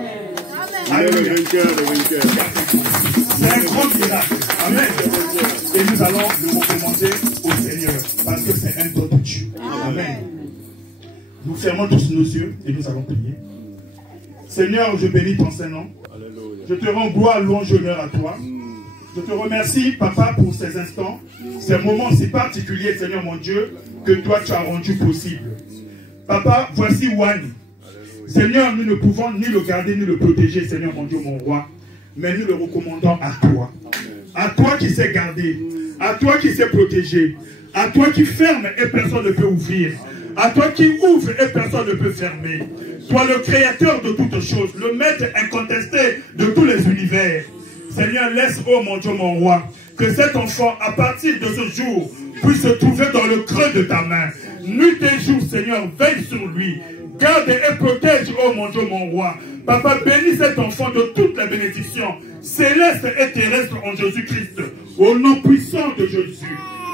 Alléluia. C'est un grand miracle. Amen. Et nous allons le recommander au Seigneur. Parce que c'est un don de Dieu. Amen. Nous fermons tous nos yeux et nous allons prier. Seigneur, je bénis ton Saint-Nom. Je te rends gloire, louange, honneur à toi. Je te remercie, Papa, pour ces instants, ces moments si particuliers, Seigneur mon Dieu, que toi tu as rendu possible. Papa, voici Wani. Seigneur, nous ne pouvons ni le garder, ni le protéger, Seigneur mon Dieu, mon roi. Mais nous le recommandons à toi. À toi qui sais garder. À toi qui sais protéger. À toi qui ferme et personne ne peut ouvrir. À toi qui ouvre et personne ne peut fermer. Toi le créateur de toutes choses, le maître incontesté de tous les univers. Seigneur, laisse, oh mon Dieu, mon roi, que cet enfant, à partir de ce jour, puisse se trouver dans le creux de ta main. Nuit et jour, Seigneur, veille sur lui. Garde et protège, oh mon Dieu, mon roi. Papa, bénis cet enfant de toutes les bénédictions célestes et terrestres en Jésus-Christ. Au nom puissant de Jésus.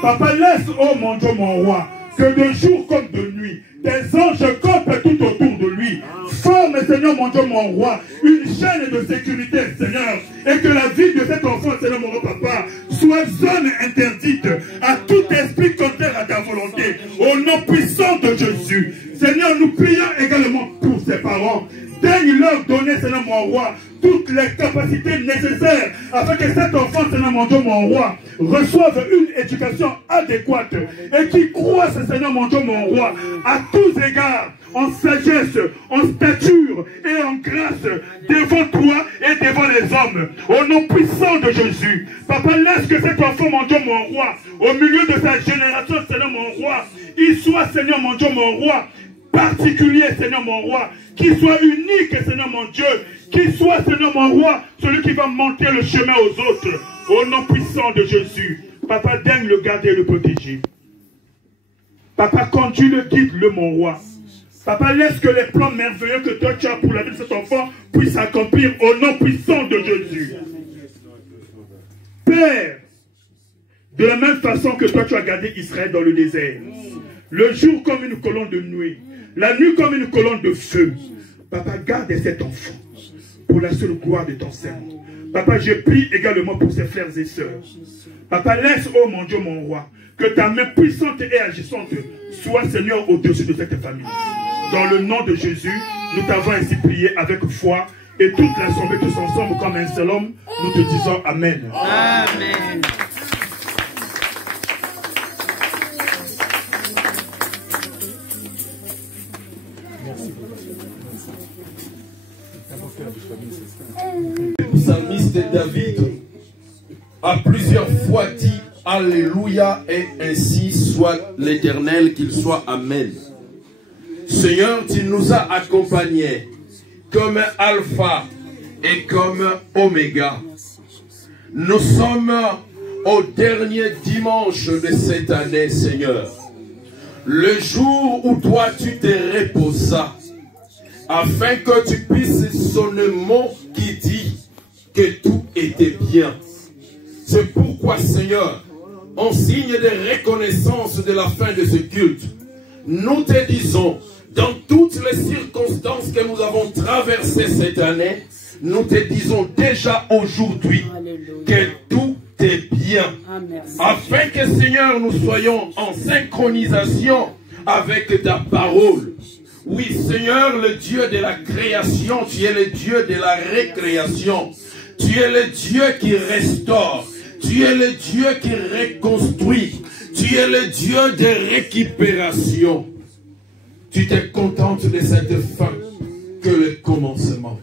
Papa, laisse, oh mon Dieu, mon roi, que de jour comme de nuit, tes anges campent tout autour de lui. Forme, Seigneur, mon Dieu, mon roi, une chaîne de sécurité, Seigneur, et que la vie de cet enfant, Seigneur, mon roi, papa, soit zone interdite à tout esprit contraire à ta volonté. Au nom puissant de Jésus. Seigneur, nous prions également pour ses parents. Daigne leur donner, Seigneur, mon roi, toutes les capacités nécessaires afin que cet enfant, Seigneur, mon Dieu, mon roi, reçoive une éducation adéquate et qui croisse, Seigneur, mon Dieu, mon roi, à tous égards, en sagesse, en stature et en grâce devant toi et devant les hommes. Au nom puissant de Jésus. Papa, laisse que cet enfant, mon Dieu, mon roi, au milieu de sa génération, Seigneur, mon roi, il soit, Seigneur, mon Dieu, mon roi, particulier, Seigneur, mon roi, qui soit unique, Seigneur, mon Dieu, qui soit, Seigneur, mon roi, celui qui va monter le chemin aux autres. Au nom puissant de Jésus. Papa, daigne le garder et le protéger. Papa, conduis-le, guide-le, mon roi. Papa, laisse que les plans merveilleux que toi tu as pour la vie de cet enfant puissent s'accomplir au nom puissant de Jésus. Père, de la même façon que toi tu as gardé Israël dans le désert, le jour comme une colonne de nuit, la nuit comme une colonne de feu. Papa, garde cet enfant pour la seule gloire de ton serment. Papa, je prie également pour ses frères et sœurs. Papa, laisse, oh mon Dieu, mon roi, que ta main puissante et agissante soit, Seigneur, au-dessus de cette famille. Dans le nom de Jésus, nous t'avons ainsi prié avec foi et toute l'assemblée, tous ensemble, comme un seul homme, nous te disons Amen. Amen. Le psalmiste David a plusieurs fois dit Alléluia et ainsi soit l'Éternel, qu'il soit Amen. Seigneur, tu nous as accompagnés comme Alpha et comme Oméga. Nous sommes au dernier dimanche de cette année, Seigneur. Le jour où toi tu te reposas, afin que tu puisses sonner le mot qui dit que tout était bien. C'est pourquoi, Seigneur, en signe de reconnaissance de la fin de ce culte, nous te disons, dans toutes les circonstances que nous avons traversées cette année, nous te disons déjà aujourd'hui que tout est bien. Afin que, Seigneur, nous soyons en synchronisation avec ta parole. Oui, Seigneur, le Dieu de la création, tu es le Dieu de la récréation. Tu es le Dieu qui restaure. Tu es le Dieu qui reconstruit. Tu es le Dieu de récupération. Tu te contentes de cette fin que le commencement.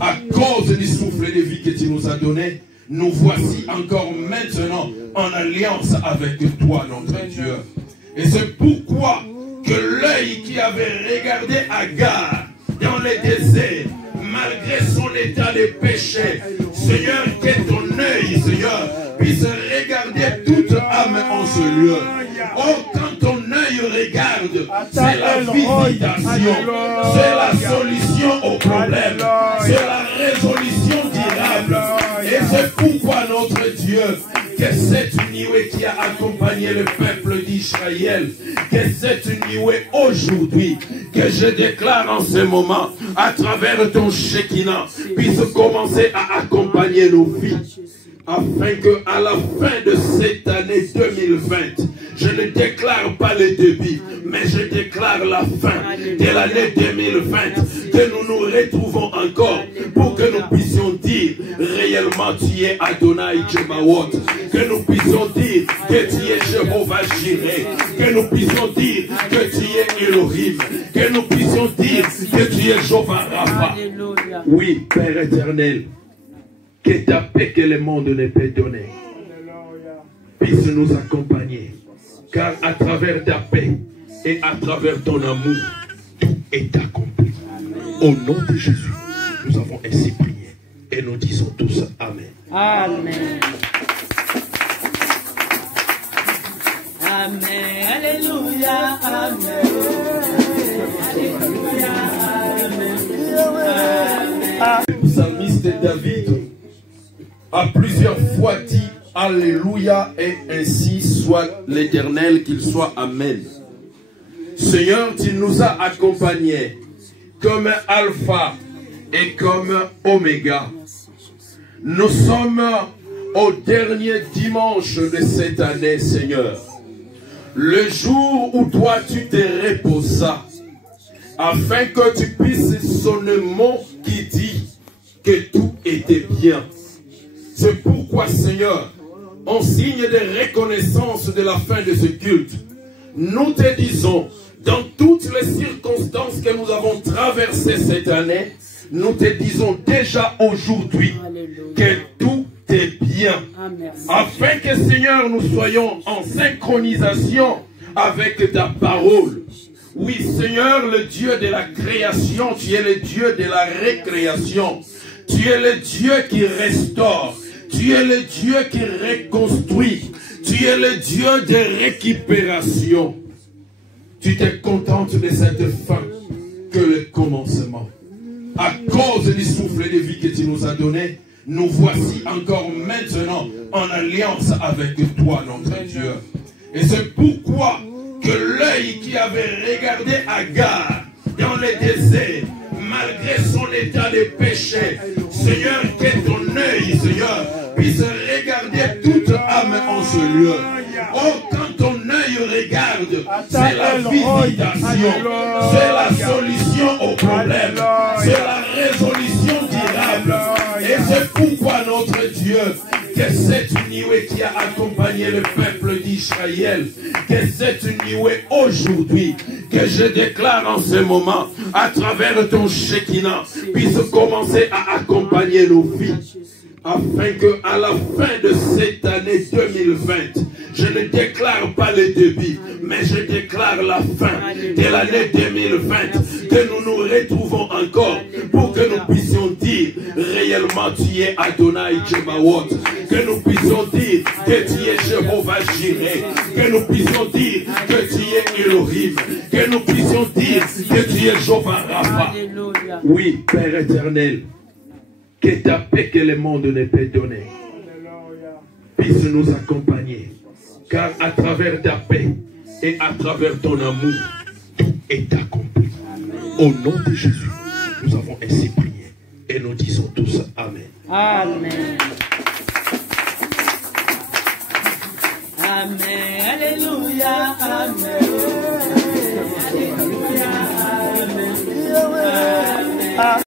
À cause du souffle de vie que tu nous as donné, nous voici encore maintenant en alliance avec toi, notre Dieu. Et c'est pourquoi que l'œil qui avait regardé Agar dans le désert, malgré son état de péché, Seigneur, que ton œil, Seigneur, puisse regarder toute âme en ce lieu. Oh, quand ton œil regarde, c'est la visitation, c'est la solution au problème, c'est la résolution durable. Et c'est pourquoi notre Dieu, que cette nuée qui a accompagné le peuple d'Israël, que cette nuée aujourd'hui, que je déclare en ce moment, à travers ton Shekinah, puisse commencer à accompagner nos vies. Afin qu'à la fin de cette année 2020, je ne déclare pas le début, mais je déclare la fin de l'année 2020, que nous nous retrouvons encore pour que nous puissions dire réellement tu es Adonai Jebaot, que nous puissions dire que tu es Jéhovah Jireh, que nous puissions dire que tu es Elohim, que nous puissions dire que tu es Jéhovah Rapha. Oui, Père éternel, que ta paix que le monde ne peut donner puisse nous accompagner. Car à travers ta paix et à travers ton amour, tout est accompli. Au nom de Jésus, nous avons ainsi prié. Et nous disons tous Amen. Amen. Amen. Alléluia. Amen. Alléluia. Amen. Le psalmiste David a plusieurs fois dit Alléluia, et ainsi soit l'Éternel, qu'il soit Amen. Seigneur, tu nous as accompagnés comme Alpha et comme Oméga. Nous sommes au dernier dimanche de cette année, Seigneur. Le jour où toi tu te reposas, afin que tu puisses sonner le mot qui dit que tout était bien. C'est pourquoi, Seigneur, en signe de reconnaissance de la fin de ce culte, nous te disons, dans toutes les circonstances que nous avons traversées cette année, nous te disons déjà aujourd'hui que tout est bien. Afin que, Seigneur, nous soyons en synchronisation avec ta parole. Oui, Seigneur, le Dieu de la création, tu es le Dieu de la récréation. Tu es le Dieu qui restaure. Tu es le Dieu qui reconstruit. Tu es le Dieu de récupération. Tu te contentes de cette fin que le commencement. À cause du souffle de vie que tu nous as donné, nous voici encore maintenant en alliance avec toi, notre Dieu. Et c'est pourquoi que l'œil qui avait regardé Agar dans le désert, malgré son état de péché, Seigneur, que ton œil, Seigneur, puisse regarder toute âme en ce lieu. Oh, quand ton œil regarde, c'est la visitation, c'est la solution au problème, c'est la résolution durable. Et c'est pourquoi notre Dieu, que cette nuée qui a accompagné le peuple d'Israël, que cette nuée aujourd'hui, que je déclare en ce moment, à travers ton Shekinah, puisse commencer à accompagner nos vies. Afin qu'à la fin de cette année 2020, je ne déclare pas le début, mais je déclare la fin de l'année 2020, que nous nous retrouvons encore pour que nous puissions dire réellement tu es Adonai Jebawot, que nous puissions dire que tu es Jéhovah Jireh, que nous puissions dire que tu es Elohim, que nous puissions dire que tu es Jéhovah Rapha. Oui, Père éternel, que ta paix que le monde ne peut donner puisse nous accompagner. Car à travers ta paix et à travers ton amour, tout est accompli. Au nom de Jésus, nous avons ainsi prié. Et nous disons tous Amen. Amen. Amen. Alléluia. Amen. Alléluia. Amen. Amen.